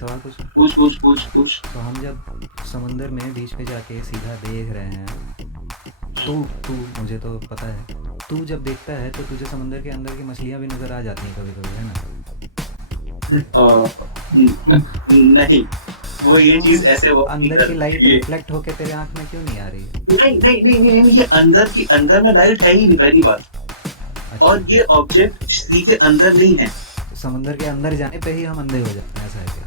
सवाल पूछूं? पूछ पूछ पूछ पूछ। तो हम जब समंदर में बीच पे जाके सीधा देख रहे हैं, तू तू मुझे तो पता है, तू जब देखता है तो तुझे समंदर के अंदर की मछलियाँ भी नज़र आ जाती हैं कभी कभी, है ना? नहीं, वो तो ये क्यों चीज ऐसे वर्क नहीं अंदर की लाइट करती है। रिफ्लेक्ट होके तेरे आँख में क्यों नहीं आ रही है? नहीं नहीं नहीं नहीं नहीं, ये अंदर की अंदर में लाइट है ही नहीं, पहली बात। अच्छा, और ये ऑब्जेक्ट सी के अंदर नहीं है। तो समंदर के अंदर जाने पे ही हम अंधे हो जाते हैं, ऐसा है क्या?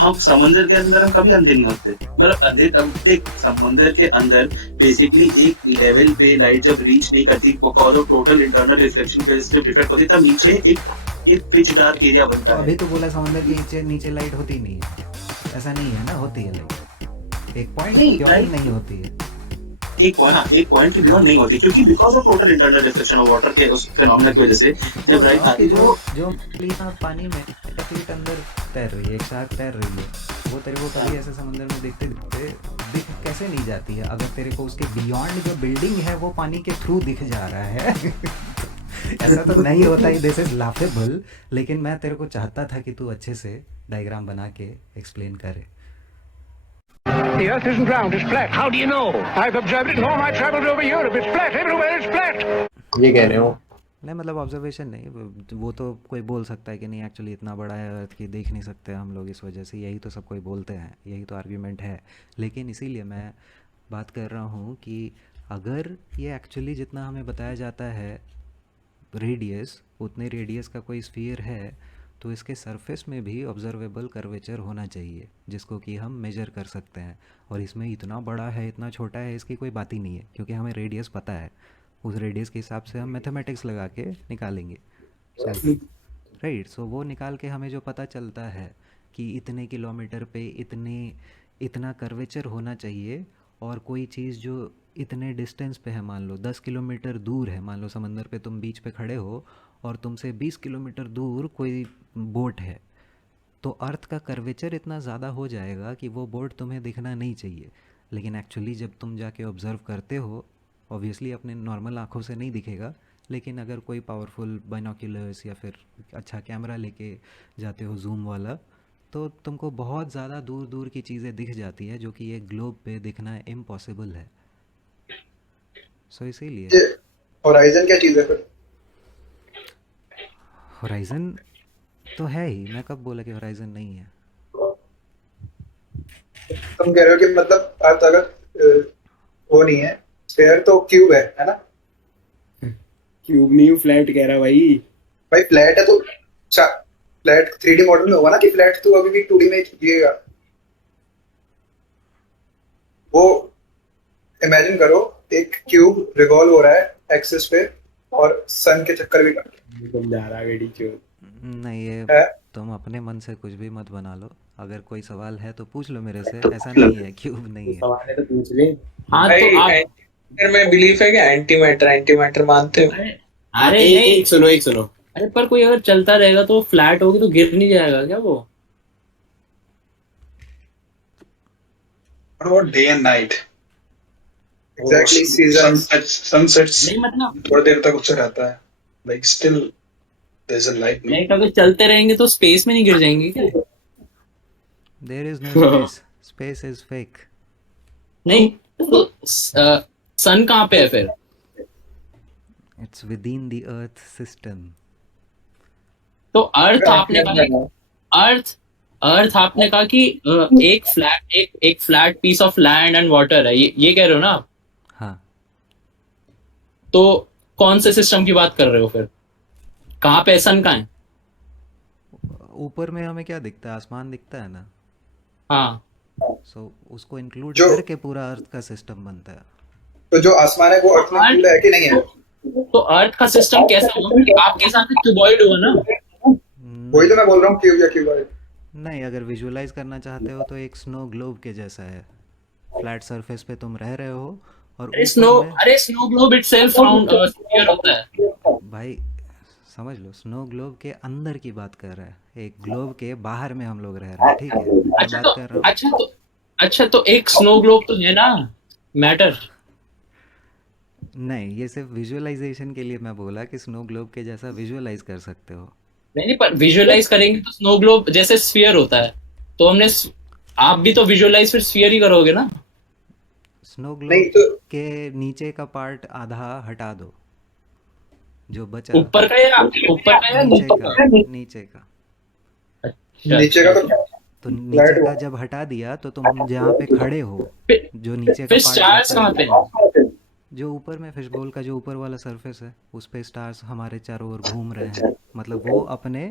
हम समंदर के अंदर हम कभी अंधे नहीं होते, मतलब अंधे तब देख, समंदर के अंदर बेसिकली एक लेवल पे लाइट जब रीच नहीं करती, because of total internal reflection की वजह से जब रिफ्लेक्ट होती है, तब नीचे एक पिच डार्क एरिया तो बनता है। अभी तो बोला समंदर के नीचे नीचे लाइट होती नहीं है, ऐसा नहीं है ना? होती है लाइट, एक पॉइंट नहीं बियॉन्ड लाइट, नहीं होती है। एक पॉइंट, हाँ एक पॉइंट के बियॉन्ड नहीं होती, क्योंकि because of total internal reflection of water के उस फिनोमेना की वजह से बोल जब रहा लाइट हूँ आती कि है तो जो वो। जो मछलियाँ पानी में 6 फीट अंदर तैर रही है, एक शार्क तैर रही है, वो तेरे को कभी ऐसे समंदर में देखते देखते दिख कैसे नहीं जाती है, अगर तेरे को उसके बियॉन्ड जो बिल्डिंग है वो पानी के थ्रू दिख जा रहा है? ऐसा तो नहीं होता ही, दिस इज लाफेबल। लेकिन मैं तेरे को चाहता था कि तू अच्छे से डायग्राम बना के एक्सप्लेन करे। The earth isn't round, it's flat. How do you know? I've observed it in all my travels over Europe. It's flat, everywhere it's flat. ये कह रहे हो? नहीं मतलब ऑब्जर्वेशन नहीं, वो तो कोई बोल सकता है कि नहीं एक्चुअली इतना बड़ा है अर्थ की देख नहीं सकते हम लोग इस वजह से, यही तो सब कोई बोलते हैं, यही तो आर्ग्यूमेंट है। लेकिन इसीलिए मैं बात कर रहा हूँ कि अगर ये एक्चुअली जितना हमें बताया जाता है रेडियस, उतने रेडियस का कोई स्फीयर है, तो इसके सरफेस में भी ऑब्जर्वेबल कर्वेचर होना चाहिए जिसको कि हम मेजर कर सकते हैं। और इसमें इतना बड़ा है इतना छोटा है इसकी कोई बात ही नहीं है, क्योंकि हमें रेडियस पता है, उस रेडियस के हिसाब से हम मैथमेटिक्स लगा के निकालेंगे। सो राइट, सो वो निकाल के हमें जो पता चलता है कि इतने किलोमीटर पे इतने इतना कर्वेचर होना चाहिए, और कोई चीज़ जो इतने डिस्टेंस पे है, मान लो 10 किलोमीटर दूर है, मान लो समंदर पे तुम बीच पे खड़े हो और तुमसे 20 किलोमीटर दूर कोई बोट है, तो अर्थ का कर्वेचर इतना ज़्यादा हो जाएगा कि वो बोर्ड तुम्हें दिखना नहीं चाहिए। लेकिन एक्चुअली जब तुम जाके ऑब्ज़र्व करते हो, ऑब्वियसली अपने नॉर्मल आँखों से नहीं दिखेगा, लेकिन अगर कोई पावरफुल बाइनोक्यूलर्स या फिर अच्छा कैमरा लेके जाते हो जूम वाला, तो तुमको बहुत ज़्यादा दूर दूर की चीज़ें दिख जाती है जो कि एक ग्लोब पे दिखना इम्पॉसिबल है। सो इसीलिए ये होराइजन क्या चीज है फिर? होराइज़न तो है ही, मैं कब बोला कि होराइज़न नहीं है? तुम कह रहे हो कि मतलब अर्थ अगर वो नहीं है, स्फेयर तो क्यूब है ना? क्यूब नहीं, फ्लैट कह रहा भाई। भाई फ्लैट है तो फ्लैट 3D मॉडल में होगा ना, कि फ्लैट तो अभी भी 2D में दिएगा। वो इमेजिन करो, एक क्यूब रिवॉल्व हो रहा है एक्सिस पे और सन के चक्कर भी काट समझा रहा बेटी क्यों। नहीं, ये है। तुम अपने मन से कुछ भी मत बना लो। अगर कोई सवाल है तो पूछ लो मेरे से, तो ऐसा नहीं है क्यूब तो नहीं है। सवाल है तो पूछ ले। हाँ भाई तो आप एंटीमैटर में बिलीफ है क्या? एंटीमैटर एंटीमैटर मानते हो? अरे हाँ, अरे नहीं, एक सुनो एक सुनो। अरे पर कोई अगर चलता रहेगा तो फ्लैट होगी तो गिर नहीं जाएगा क्या वो? What about day and night? Exactly season. Sunsets नहीं मतलब, थोड़ी देर तक उससे रहता है, like still there's a light, no? Like अगर चलते रहेंगे तो स्पेस में नहीं गिर जाएंगे क्या? There is no space, space is fake. नहीं तो सन कहाँ पे है फिर? It's within the earth system. तो अर्थ आपने कहा, अर्थ अर्थ आपने कहा कि एक flat piece of land and water है, ये कह रहे हो ना आप? हाँ, तो कौन से सिस्टम की बात कर रहे हो फिर? कहाँ पे सन कहाँ है? ऊपर में हमें क्या दिखता है? आसमान दिखता है ना। हाँ, सो उसको इंक्लूड जो करके पूरा अर्थ का सिस्टम बनता है। तो जो आसमान है वो तो अर्थ में इंक्लूड अर्थ है कि नहीं है? तो अर्थ का सिस्टम कैसा हुआ कि आपके साथ क्यूबॉइड हुआ ना? वही तो नहीं मैं बोल रहा हूँ, क्यूब या क्यूबॉइड। नहीं, अगर विजुअलाइज करना चाहते हो तो एक स्नो ग्लोब के जैसा है। फ्लैट सरफेस पे तुम रह रहे हो और ऊपर में, अरे snow globe itself round sphere होता है। भाई समझ लो, स्नो ग्लोब के अंदर की बात कर रहा है, एक ग्लोब के बाहर में हम लोग रह रहे हैं, ठीक है? मैं अच्छा बात तो कर रहा हूँ, अच्छा तो एक स्नो ग्लोब तो है ना, मैटर। नहीं ये सिर्फ विजुअलाइजेशन के लिए मैं बोला कि स्नो ग्लोब के जैसा विजुअलाइज कर सकते हो। नहीं नहीं, पर विजुअलाइज करेंगे तो स्नो ग्लोब जैसे स्फीयर होता है, तो आप भी तो विजुअलाइज फिर स्फीयर ही करोगे ना। स्नो नहीं ग्लोब तो के नीचे का पार्ट आधा हटा दो, जो बचा ऊपर का या नीचे नीचे का, का? नीचे का। अच्छा नीचे अच्छा का तो अच्छा। तो फ्लैट नीचे का हुआ। जब हटा दिया तो तुम जहाँ पे खड़े हो, फिर जो नीचे का फिर पार्ट स्टार्स बचा कहाँ है, पे? जो ऊपर में फिश बोल का जो ऊपर वाला सरफेस है उस पे स्टार्स हमारे चारों ओर घूम रहे हैं, मतलब वो अपने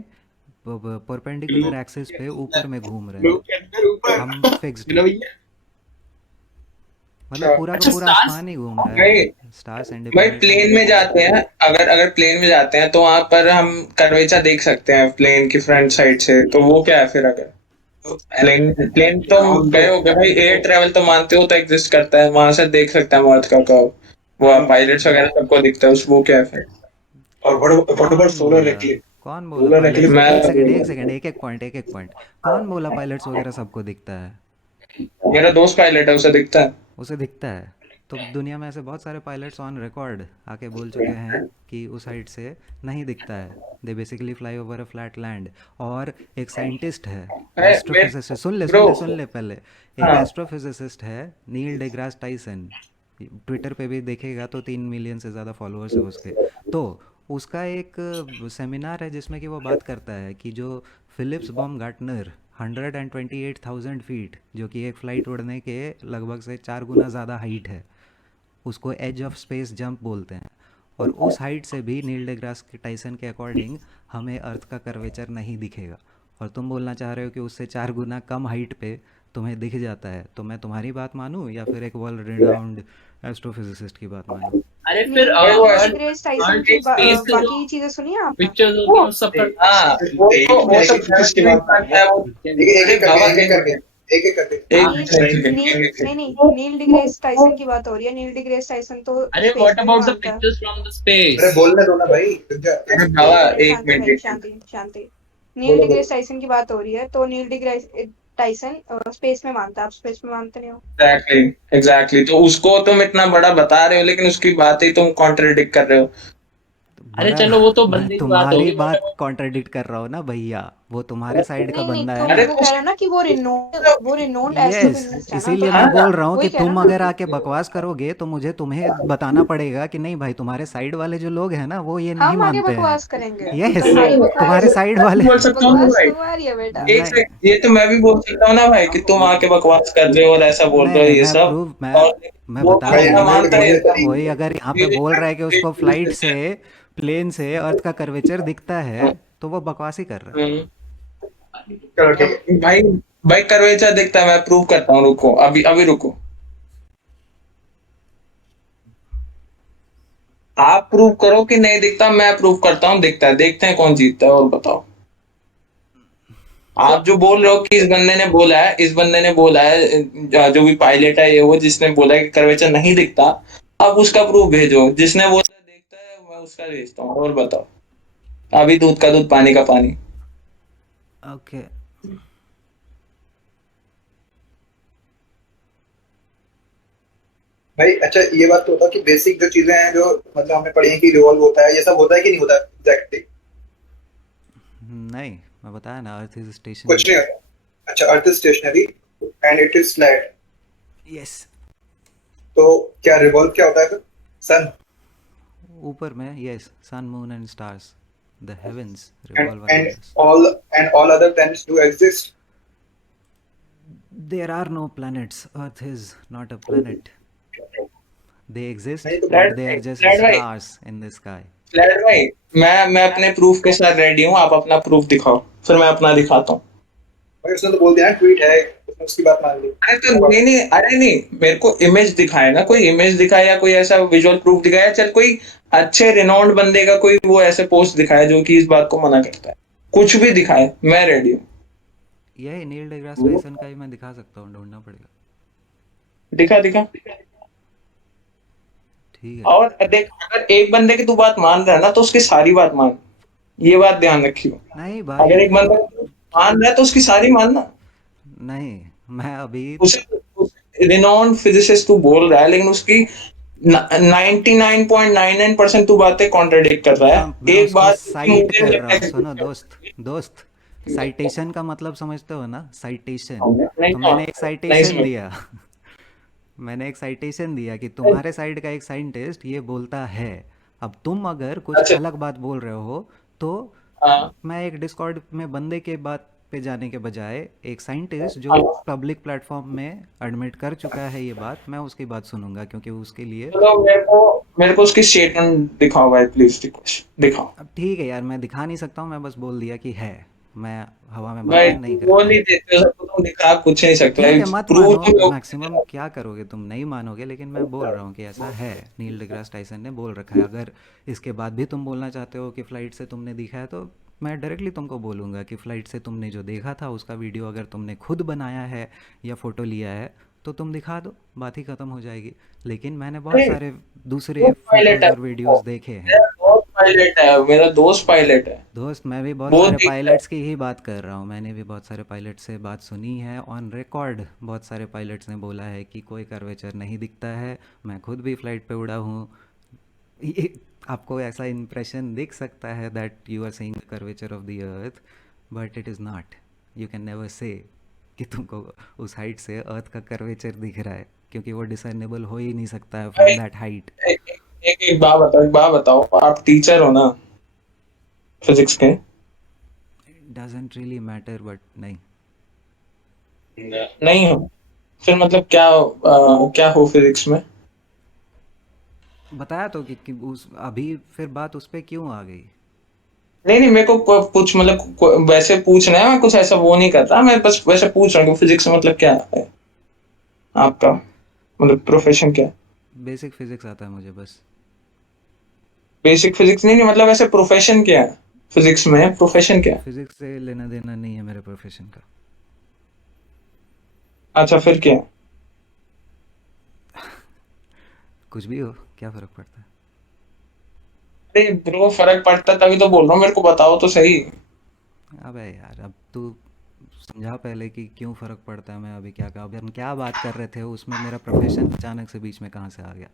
परपेंडिकुलर एक्सिस पे ऊपर में घूम रहे हैं। हम फिक्स्ड हैं, मतलब अच्छा पूरा का अच्छा पूरा स्टार्स। आसमान ही घूम रहा भाई है, स्टार्स भाई इंडिपेंडेंटली प्लेन नहीं में घूम रहे जाते हैं। हैं, अगर अगर प्लेन में जाते हैं तो वहां पर हम कर्वेचर देख सकते हैं प्लेन की फ्रंट साइड से, तो वो क्या है फिर? अगर प्लेन प्लेन तो हम तो गए हो गए भाई, एयर ट्रेवल तो मानते हो तो एग्जिस्ट करता है, वहां से देख सकते हैं हम अर्थ का कर्व, वो पायलट्स वगैरह सबको दिखता है, उस वो क्या है फिर? और व्हाट अबाउट कौन सोलर बोला इक्लिप्स? कौन बोला सोलर पायलट्स? इक्लिप्स एक सेकंड एक मैं सेकंड, एक एक पॉइंट, कौन बोला पायलट्स वगैरह सबको दिखता है? मेरा दोस्त पायलट है, उसे दिखता है। उसे दिखता है? तो दुनिया में ऐसे बहुत सारे पायलट्स ऑन रिकॉर्ड आके बोल चुके हैं कि उस हाइट से नहीं दिखता है, they basically fly over a flat land. और एक साइंटिस्ट है, अरे एस्ट्रोफिजिसिस्ट, सुन ले ब्रो, पहले। एक हाँ एस्ट्रोफिजिसिस्ट है, नील डेग्रास टाइसन, ट्विटर पे भी देखेगा तो 3 मिलियन से ज़्यादा फॉलोअर्स है उसके। तो उसका एक सेमिनार है जिसमें कि वो बात करता है कि जो फिलिप्स बॉम गार्टनर 128,000 फीट, जो कि एक फ़्लाइट उड़ने के लगभग से 4 गुना ज़्यादा हाइट है, उसको एज ऑफ स्पेस जंप बोलते हैं। और उस हाइट से भी नील डेग्रास टाइसन के अकॉर्डिंग हमें अर्थ का कर्वेचर नहीं दिखेगा। और तुम बोलना चाह रहे हो कि उससे 4 गुना कम हाइट पे तुम्हें दिख जाता है, तो मैं तुम्हारी बात मानूँ या फिर एक वर्ल्ड रिनाउंड एस्ट्रोफिजिसिस्ट की बात मानूँ? अरे फिर भाई वो नील ऐसे डिग्रेस टाइसन अर्थ की स्पेस से जो बाकी चीजें सुनी है आपने? पिक्चर्स होती हैं उस सब का। हाँ, वो एक सब एक किसकी बात कर रहे है वो। एक अरे एक करके बाबा एक एक करके एक एक करके एक नील मिनट, नील एक नहीं नहीं, मिनट। नील डिग्रेस टाइसन की बात हो रही है। नील डिग्रेस टाइसन तो अरे स्पेस व्हाट में भी अबाउट द मानता है। पिक्चर्स फ्रॉम द अरे स्पेस? बोलने दो ना भाई, रुक जा। अरे एक बाबा, मिनट, एक शांति मिनट, भाई, एक मिनट। शांति शांति। नील बोलो बोलो। डिग्रेस टाइसन की बात हो रही है, तो नील डिग्रेस टाइसन स्पेस में मानता है। आप स्पेस में मानते नहीं हो? एग्जैक्टली एग्जैक्टली, तो उसको तुम इतना बड़ा बता रहे हो लेकिन उसकी बात ही तुम कॉन्ट्रडिक्ट कर रहे हो। तो अरे बड़ा चलो वो तो मैं बंदे की बात तुम्हारी होगी, व्हाट बात अबाउट। कॉन्ट्रडिक्ट कर रहा हूँ ना भैया, वो तुम्हारे साइड का नहीं नहीं, बंदा है तुम ना। अरे वो तो कह रहे हो ना कि वो रिनोन्ड यस, एस्ट्रोफिजिसिस्ट है ना, तो इसीलिए मैं हाँ, बोल रहा हूँ कि वही कह रहे तुम हो ना। अगर आके बकवास करोगे तो मुझे तुम्हें बताना पड़ेगा कि नहीं भाई, तुम्हारे साइड वाले जो लोग हैं ना वो ये नहीं हम आगे मानते हैं। बकवास करेंगे तो यस, हमारी तुम्हारे बकवास, साइड वाले। बोल सकता हूँ ना बकवास भाई, तुम्हारी है बेटा। एक नहीं सेकंड, ये तो मैं भी बोल सकता हूँ ना भाई कि तुम आके बकवास कर रहे हो और ऐसा बोल नहीं रहे हो नहीं, ये मैं सब। प्रूव और मैं वो बता भाई रहा बंदा हूँ हमारे कि मानता है बोलने इसका। तरीके कोई अगर यहाँ पे बोल रहा है कि उसको फ्लाइट से, प्लेन से अर्थ का कर्वेचर दिखता है, तो वो बकवास ही कर रहा है। हम्म, चलो ठीक है। भाई भाई कर्वेचर दिखता है, मैं प्रूव करता हूँ, रुको अभी अभी रुको। आप प्रूव करो कि नहीं दिखता, मैं प्रूव करता हूँ दिखता है, देखते हैं कौन जीतता है, और बताओ। आप जो बोल रहे हो कि इस बंदे ने बोला है, जो भी पायलट है ये वो, जिसने बोला है कि कर्वेचर नहीं दिखता, अब उसका प्रूफ भेजो। जिसने बोला दिखता है मैं उसका भेजता हूँ, और बताओ। अभी दूध का दूध पानी का पानी। ओके, भाई अच्छा ये बात तो बताओ कि बेसिक जो चीजें हैं जो मतलब हमने पढ़ी हैं कि रिवॉल्व होता है, ये सब होता है कि नहीं होता एग्जैक्टली? नहीं, मैं बताया ना, अर्थ इज कुछ स्टेशनरी। नहीं होता। अच्छा, earth is stationary and it is flat. Yes, तो क्या रिवॉल्व क्या होता है फिर? सन ऊपर में yes, sun moon and stars, the heavens and revolve and around us. All other planets do exist. There are no planets, earth is not a planet, they exist नहीं तो but फ्लैट they भाई, are just flat भाई, stars in the sky. Flat भाई, मैं अपने proof के साथ ready हूँ, आप अपना प्रूफ दिखाओ, फिर मैं अपना दिखाता हूँ। भाई उसने तो बोल दिया ना, ट्वीट है, उसने उसकी बात मान ली। अरे तो नहीं नहीं, अरे नहीं, मेरे को इमेज दिखाए ना, कोई इमेज दिखाए या कोई ऐसा विजुअल प्रूफ दिखाया, चल कोई अच्छे रिनोन्ड बंदे का कोई वो ऐसे पोस्ट दिखाए जो कि इस बात को मना करता है, कुछ भी दिखाए, मैं रेडी हूँ। यही नील डेग्रास टाइसन का ही मैं दिखा सकता हूँ, ढूंढना पड़ेगा। दिखा दिखा। ठीक है। और देख, अगर एक बंदे की तू बात मान रहा है ना तो उसकी सारी बात मान, ये बात ध्यान रखियो। नहीं अगर भाई, एक बंदा मान रहा है तो उसकी सारी मानना। नहीं, मैं अभी उसे रिनोन्ड फिजिसिस्ट तू बोल रहा है लेकिन उसकी 99.99% तू बातें कॉन्ट्रडिक्ट कर रहा है। मैं एक उसको बात साइट कर रहा हूँ, सुनो दोस्त। दोस्त, साइटेशन का मतलब समझते हो ना, साइटेशन। नहीं तो मैंने एक नहीं साइटेशन समझ। दिया। मैंने एक साइटेशन दिया कि तुम्हारे साइड का एक साइंटिस्ट ये बोलता है। अब तुम अगर कुछ अच्छा। अलग बात बोल रहे हो तो हाँ मैं एक डिस्कॉर्ड में बंदे के बात पे जाने के बजाय एक साइंटिस्ट जो हाँ। पब्लिक प्लेटफॉर्म में एडमिट कर चुका है ये बात, मैं उसकी बात सुनूंगा क्योंकि उसके लिए। चलो मेरे को उसकी स्टेटमेंट दिखाओ भाई, प्लीज रिक्वेस्ट दिखाओ। अब ठीक है यार, मैं दिखा नहीं सकता हूँ, मैं बस बोल दिया कि है। मैं हवा में भाई बातें नहीं वो करता नहीं हूँ। देते हो सबको, तुम दिखा कुछ नहीं सकते ठीक भाई। है, मत प्रूव मानो। तुम लोग। मैक्सिमम क्या करोगे, तुम नहीं मानोगे, लेकिन मैं बोल रहा हूँ कि ऐसा है। नील डिग्रास टाइसन ने बोल रखा है। अगर इसके बाद भी तुम बोलना चाहते हो कि फ़्लाइट से तुमने देखा है, तो मैं डायरेक्टली तुमको बोलूँगा कि फ़्लाइट से तुमने जो देखा था उसका वीडियो अगर तुमने खुद बनाया है या फ़ोटो लिया है तो तुम दिखा दो, बात ही ख़त्म हो जाएगी। लेकिन मैंने बहुत अरे सारे दूसरे दोस्त पायलट फ़ोटोज़ है, और वीडियोज़ देखे हैं। मेरा दोस्त पायलट है, मेरा दोस्त पायलट है। दोस्त, मैं भी बहुत वो सारे देखता है। पायलट्स की ही बात कर रहा हूँ। मैंने भी बहुत सारे पायलट से बात सुनी है ऑन रिकॉर्ड। बहुत सारे पायलट्स ने बोला है कि कोई कर्वेचर नहीं दिखता है। मैं खुद भी फ़्लाइट पे उड़ा हूँ। ये आपको ऐसा इंप्रेशन दिख सकता है that you are seeing the curvature of the earth, but it is not. You can never say कि तुमको उस हाइट से अर्थ का कर्वेचर दिख रहा है, क्योंकि वो डिसर्नेबल हो ही नहीं सकता है भाई फ्रॉम दैट हाइट। एक बात बताओ, एक बात बताओ, आप टीचर हो ना फिजिक्स के? डजेंट रियली मैटर, बट नहीं। नहीं हो? फिर मतलब क्या क्या हो फिजिक्स में? बताया तो कि उस अभी फिर बात उस पर क्यों आ गई। नहीं नहीं, मेरे को कुछ मतलब वैसे पूछना है, मैं कुछ ऐसा वो नहीं कर रहा, मैं बस वैसे पूछ रहा हूँ कि फिजिक्स मतलब क्या है आपका, मतलब प्रोफेशन क्या है? बेसिक फिजिक्स आता है मुझे बस। बेसिक फिजिक्स नहीं, नहीं मतलब ऐसे प्रोफेशन क्या है? फिजिक्स में प्रोफेशन क्या है? फिजिक्स से लेना देना नहीं है मेरे प्रोफेशन का। अच्छा फिर क्या है? कुछ भी हो, क्या फ़र्क पड़ता है। अरे ब्रो फर्क पड़ता है तभी तो बोल रहा हूँ, मेरे को बताओ तो सही। अबे यार, अब तू समझा पहले कि क्यों फ़र्क पड़ता है। मैं अभी क्या अभी हम क्या बात कर रहे थे, उसमें मेरा प्रोफेशन अचानक से बीच में कहाँ से आ गया।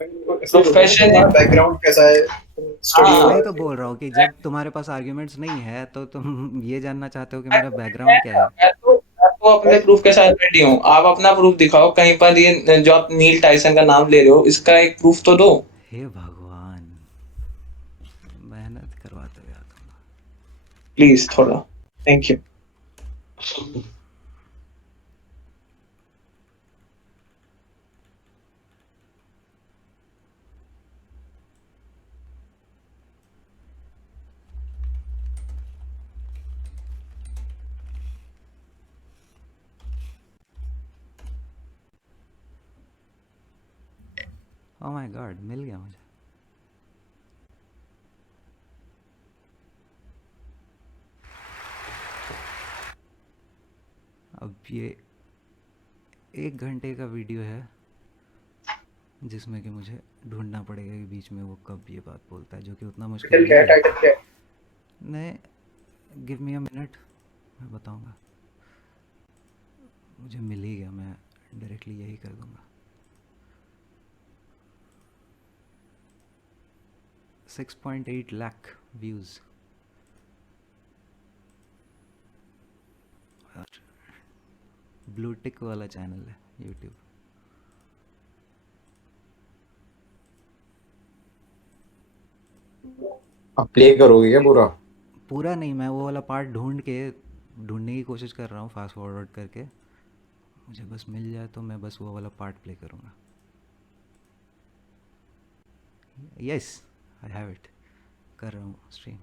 इसलिए बोल रहा हूँ प्रोफेशन है। तुम्हारा बैकग्राउंड कैसा है, स्टडी हाँ। वही कहाँ तो से बोल रहा हूँ कि जब तुम्हारे पास आर्ग्यूमेंट्स नहीं है तो तुम ये जानना चाहते हो कि मेरा बैकग्राउंड क्या है। मैं तो अपने है। प्रूफ के साथ रेडी हूँ, आप अपना प्रूफ दिखाओ कहीं पर, ये जो आप नील टाइसन का नाम ले रहे हो इसका एक प्रूफ तो दो। हे भगवान, मेहनत करवाते हो यार तुम। प्लीज थोड़ा। Thank you. Oh my God, मिल गया मुझे। अब ये 1 घंटे का वीडियो है जिसमें कि मुझे ढूंढना पड़ेगा कि बीच में वो कब ये बात बोलता है, जो कि उतना मुश्किल टाइटल क्या नहीं है, है। टाइटल क्या है? नहीं, गिव मी अ मिनट, मैं बताऊंगा। मुझे मिल ही गया, मैं डायरेक्टली यही कर दूंगा। 6.8 लाख व्यूज़। और ब्लू टिक वाला चैनल है यूट्यूब। अब प्ले करोगे क्या पूरा? पूरा नहीं, मैं वो वाला पार्ट ढूंढने की कोशिश कर रहा हूँ फास्ट फॉरवर्ड करके। मुझे बस मिल जाए तो मैं बस वो वाला पार्ट प्ले करूँगा। Yes, I have it. कर रहा हूँ stream.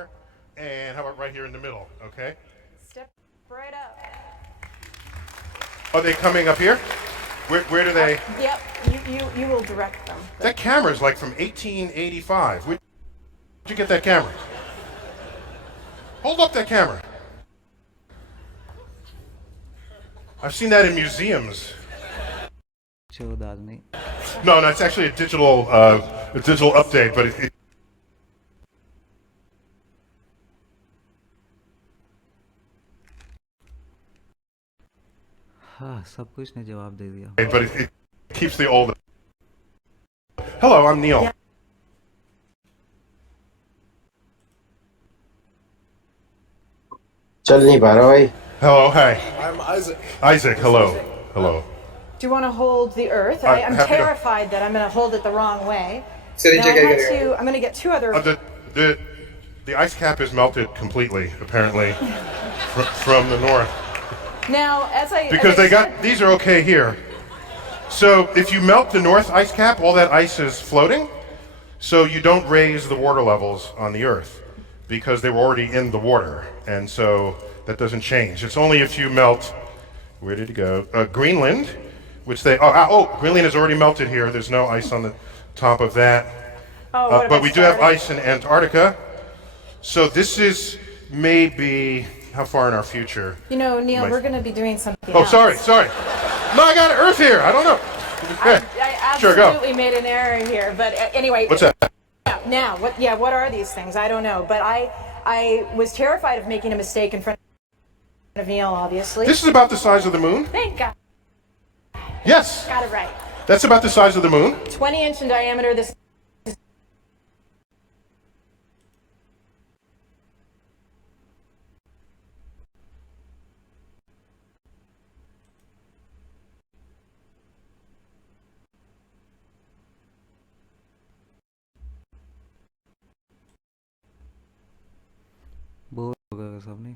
corner, and how about right here in the middle? Okay. Step right up. Are they coming up here? Where do they? Yep, you will direct them. That camera's like from 1885. Where'd you get that camera? Hold up that camera. I've seen that in museums. चौदह आदमी No, it's actually a digital update, but हाँ सब कुछ ने जवाब दे दिया it keeps the old. Hello, I'm Neil. चल नहीं पा रहा भाई. Hello, hi. I'm Isaac. Isaac, hello. Hello. Do you want to hold the earth? I'm I'm happy to- terrified that I'm going to hold it the wrong way. Syringe Now I क्या want करेगा? I'm going to get two other. The ice cap is melted completely, apparently, from the north. Now, Because these are okay here. So if you melt the north ice cap, all that ice is floating. So you don't raise the water levels on the earth because they were already in the water. And so that doesn't change. It's only if you melt, where did it go? Greenland, which Greenland is already melted here. There's no ice on the top of that. But we do have ice in Antarctica. So this is maybe how far in our future? You know, Neil, we're going to be doing something Oh, else. sorry. No, I got Earth here. I don't know. I Sure, go. absolutely made an error here, but anyway. What's that? Now, what are these things? I don't know, but I was terrified of making a mistake in front of Neil, obviously. This is about the size of the moon. Thank God. Yes. Got it right. That's about the size of the moon. 20-inch in diameter. This. Bore हो गए सब नहीं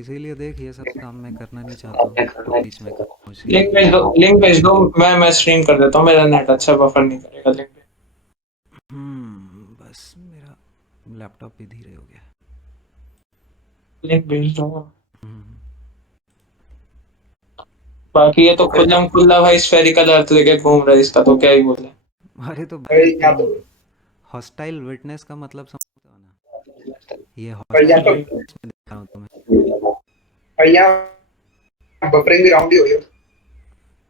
इसीलिए देख ये सब काम मैं करना नहीं चाहता हूँ बीच में कुछ लिंक भेज दो मैं स्ट्रीम कर देता हूँ. मेरा नेट अच्छा बफर नहीं करेगा. लिंक बस मेरा लैपटॉप भी धीरे हो गया. लिंक भेज दो. बाकी ये तो खुल्ला भाई स्फेरिकल अर्थ लेके घूम रहा है. इसका तो क्या ही बोले. अरे तो हॉस्टाइल विटनेस का मतलब समझते हो ना. ये हॉस्टाइल विटनेस में दिखा रहा हूँ तुम्हें. और यहाँ बफरिंग भी राउंड ही हो गई.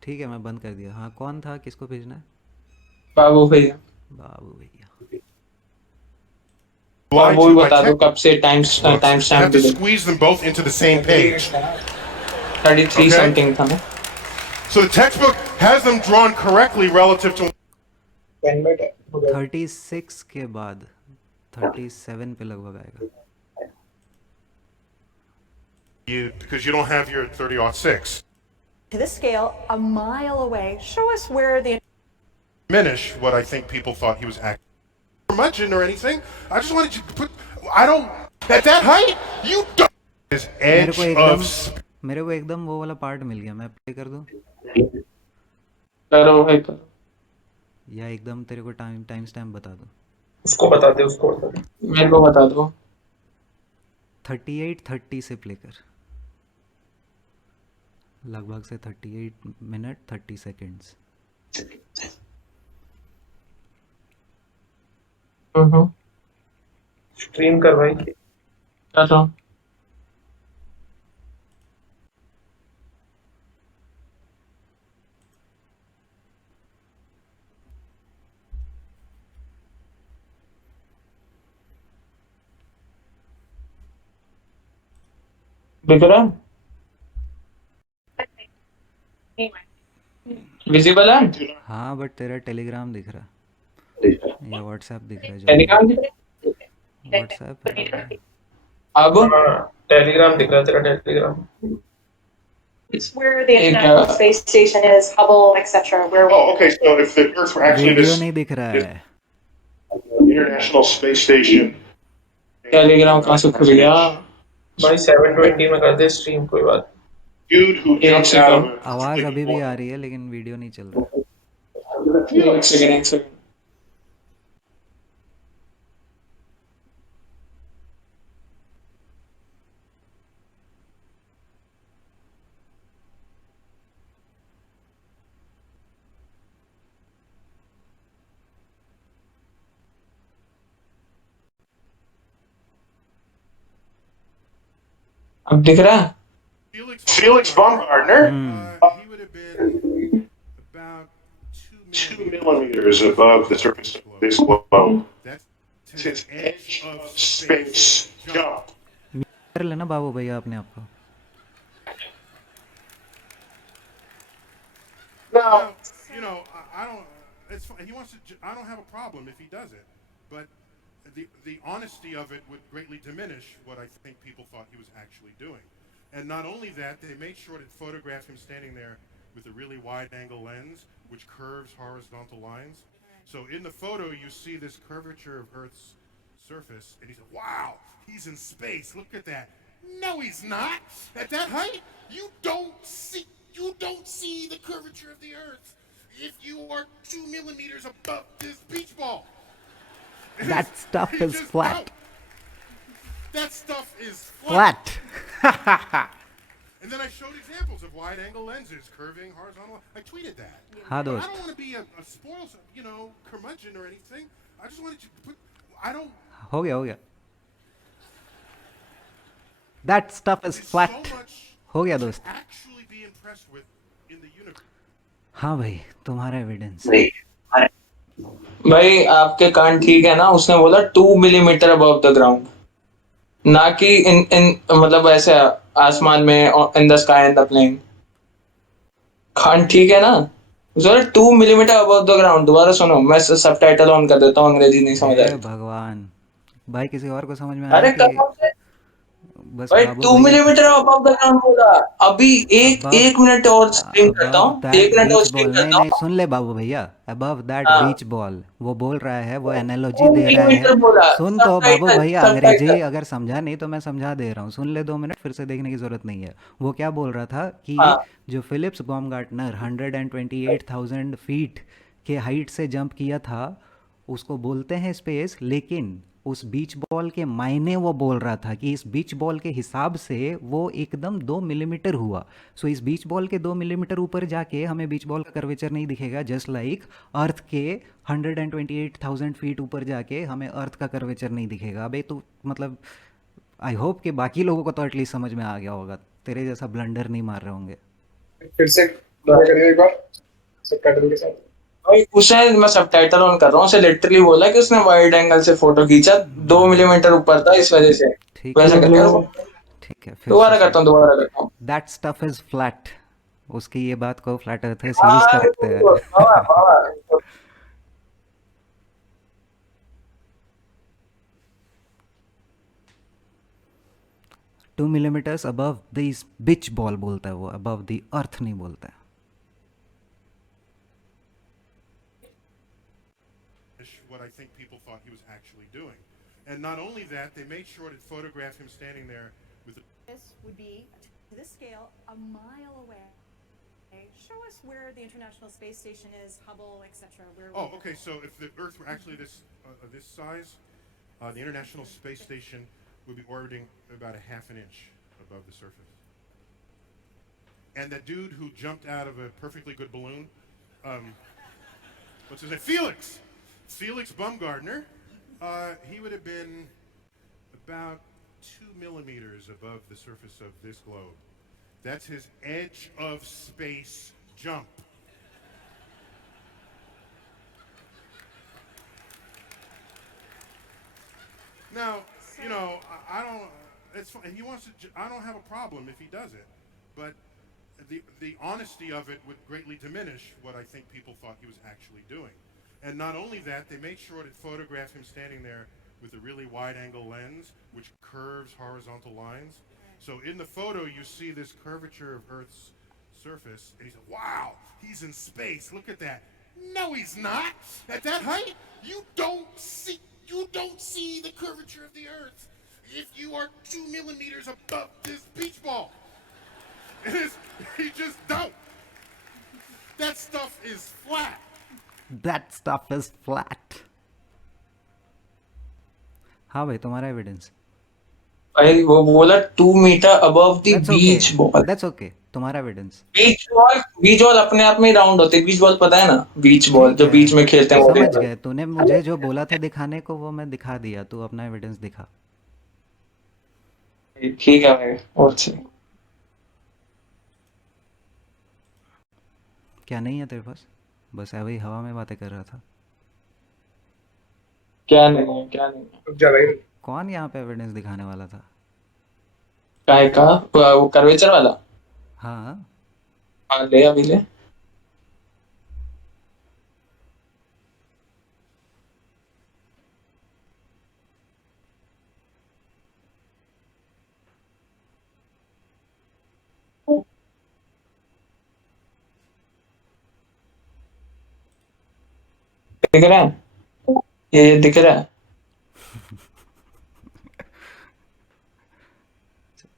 ठीक है मैं बंद कर दिया. हाँ कौन था किसको भेजना है? बाबू भैया. बाबू बता दो कब से time stamp to squeeze them both into the same page. 33 something था ना. So the textbook has them drawn correctly relative to 36 के बाद 37 पे लगभग आएगा. Because you don't have your 30-06. To this scale, a mile away. Show us where the. Diminish what I think people thought he was acting. Curmudgeon or anything. I just wanted you to put. I don't. At that height, you don't. His edge of. मेरे को एकदम वो वाला part मिल गया. मैं play कर दूं? करो भाई करो. या एकदम तेरे को टाइम स्टैम्प बता दूं? उसको बता दे. मेरे को बता दो. 38:30 से प्ले कर. लगभग से 38 मिनट 30 सेकेंड्स. स्ट्रीम कर भाई. कर रहा हूँ. दिख रहा है? विजिबल है? हाँ बट तेरा टेलीग्राम दिख रहा या व्हाट्सएप दिख रहा है. टेलीग्राम व्हाट्सएप अब टेलीग्राम दिख रहा है. तेरा Telegram. It's where the International Space Station is, Hubble, etc. Where Oh, okay. So if the Earth were actually video this नहीं दिख रहा है. International Space Station. टेलीग्राम कहाँ से खुल गया? भाई 720 में कर दे स्ट्रीम. कोई बात. dude who एक jumped out of second, a आवाज़ perfectly अभी भी good आ रही है लेकिन वीडियो नहीं चल रहा। एक सेकंड, एक सेकंड। अब दिख रहा है? Felix Baumgartner, hmm. he would have been about 2 millimeters above the surface of this globe. That's his edge of space jump. कर लेना बाबू भैया अपने आप को। Now, you know, I don't. It's fine. He wants to. I don't have a problem if he does it, but the honesty of it would greatly diminish what I think people thought he was actually doing. And not only that, they made sure to photograph him standing there with a really wide-angle lens, which curves horizontal lines. So in the photo, you see this curvature of Earth's surface, and he said, "Wow, he's in space. Look at that." No, he's not. At that height, you don't see the curvature of the Earth if you are 2 millimeters above this beach ball. That stuff You is just flat. don't. That stuff is flat. Flat. And then I showed examples of wide-angle lenses curving horizontal. I tweeted that. हाँ But I दोस्त। don't want to be a spoil, curmudgeon or anything. I just wanted to put. I don't. हो गया। That stuff is There's flat. so much हो गया to दोस्त। actually be impressed with in the universe. हाँ भाई, तुम्हारा evidence. भाई आपके कान ठीक है ना? उसने बोला 2 मिलीमीटर अबव द ग्राउंड, ना कि इन इन मतलब ऐसे आसमान में, in the sky, in the plane. कान ठीक है ना? उसने बोला 2 मिलीमीटर अबव द ग्राउंड। दोबारा सुनो, मैं सबटाइटल ऑन कर देता हूँ, अंग्रेजी नहीं समझ हे आएगी। भगवान, भाई किसी और को समझ में आया अरे कि कसम से बस भाई बाबू 2 भैया मिलीमीटर अबव द ग्राउंड बोला। अभी एक अबव एक मिनट और स्ट्रीम करता अबव हूँ, दैट 1 मिनट और बीच स्ट्रीम बॉल। नहीं करता नहीं, हूँ। सुन ले बाबू भैया, अबव दैट हाँ, बीच बॉल वो बोल रहा है, वो एनालॉजी 2 दे रहा है। मिलीमीटर बोला। सुन तो बाबू सबटाइटल, भैया, अंग्रेजी सबटाइटल। अगर समझा नहीं तो मैं समझा दे रहा हूँ, सुन ले 2 मिनट, फिर से देखने की ज़रूरत नहीं है। वो क्या बोल रहा था कि हाँ, जो फिलिप्स बॉमगार्टनर 128,000 फीट के हाइट से जंप किया था उसको बोलते हैं स्पेस, लेकिन उस बीच बॉल के मायने वो बोल रहा था कि इस बीच बॉल के हिसाब से वो एकदम 2 मिलीमीटर हुआ। सो इस बीच बॉल के 2 मिलीमीटर ऊपर जाके हमें बीच बॉल का कर्वेचर नहीं दिखेगा, जस्ट लाइक अर्थ के 128,000 फीट ऊपर जाके हमें अर्थ का कर्वेचर नहीं दिखेगा। अबे तो मतलब आई होप कि बाकी लोगों को तो एटलीस्ट समझ में आ गया होगा, तेरे जैसा ब्लंडर नहीं मार रहे होंगे। फिर से दोबारा करिए एक बार सबटाइटल के साथ। भाई उसने, मैं सबटाइटल ऑन कर रहा हूँ, उसे लिटरली बोला कि उसने वाइड एंगल से फोटो खींचा, 2 मिलीमीटर ऊपर था इस वजह से ठीक वैसा है, करके। ठीक है, फिर से दोबारा करता सुन। हूँ, दोबारा करता हूँ। That stuff is flat. उसकी ये बात को फ्लैट अर्थर्स यूज़ हाँ, करते हैं। बाबा, बाबा। 2 millimetres above this beach ball बोलता है वो, अबव द अर्थ नहीं बोलता है। What I think people thought he was actually doing. And not only that, they made sure to photograph him standing there with. This would be, to this scale, a mile away. Show us where the International Space Station is, Hubble, etc. Oh, okay. So if the Earth were actually this size, the International Space Station would be orbiting about a half an inch above the surface. And that dude who jumped out of a perfectly good balloon, what's his name? Felix Baumgartner, he would have been about 2 millimeters above the surface of this globe. That's his edge of space jump. Now, I don't. It's fine. He wants to. I don't have a problem if he does it, but the honesty of it would greatly diminish what I think people thought he was actually doing. And not only that, they made sure to photograph him standing there with a really wide-angle lens, which curves horizontal lines. So in the photo, you see this curvature of Earth's surface, and he said, "Wow, he's in space. Look at that." No, he's not. At that height, you don't see the curvature of the Earth if you are 2 millimeters above this beach ball. You just don't. That stuff is flat. That stuff is flat. हाँ भाई, तुम्हारा evidence. भाई वो बोला 2 meter above the That's okay. Beach ball. That's okay. तुम्हारा evidence. Beach ball अपने आप में राउंड होते हैं. बीच बॉल पता है ना, बीच बॉल ठीक जो है, बीच में खेलते हैं वो समझ रहता है. गए. तूने मुझे जो बोला था दिखाने को वो मैं दिखा दिया. तू अपना एविडेंस दिखा. ठीक है भाई, और अच्छी. क्या नहीं है तेरे पास? बस वही हवा में बातें कर रहा था. क्या नहीं है, क्या नहीं है. रुक जा भाई. कौन यहाँ पे एविडेंस दिखाने वाला था? काय का वो कर्वेचर वाला. हाँ, हाँ ले अभी ले. दिख रहा है, ये दिख रहा है.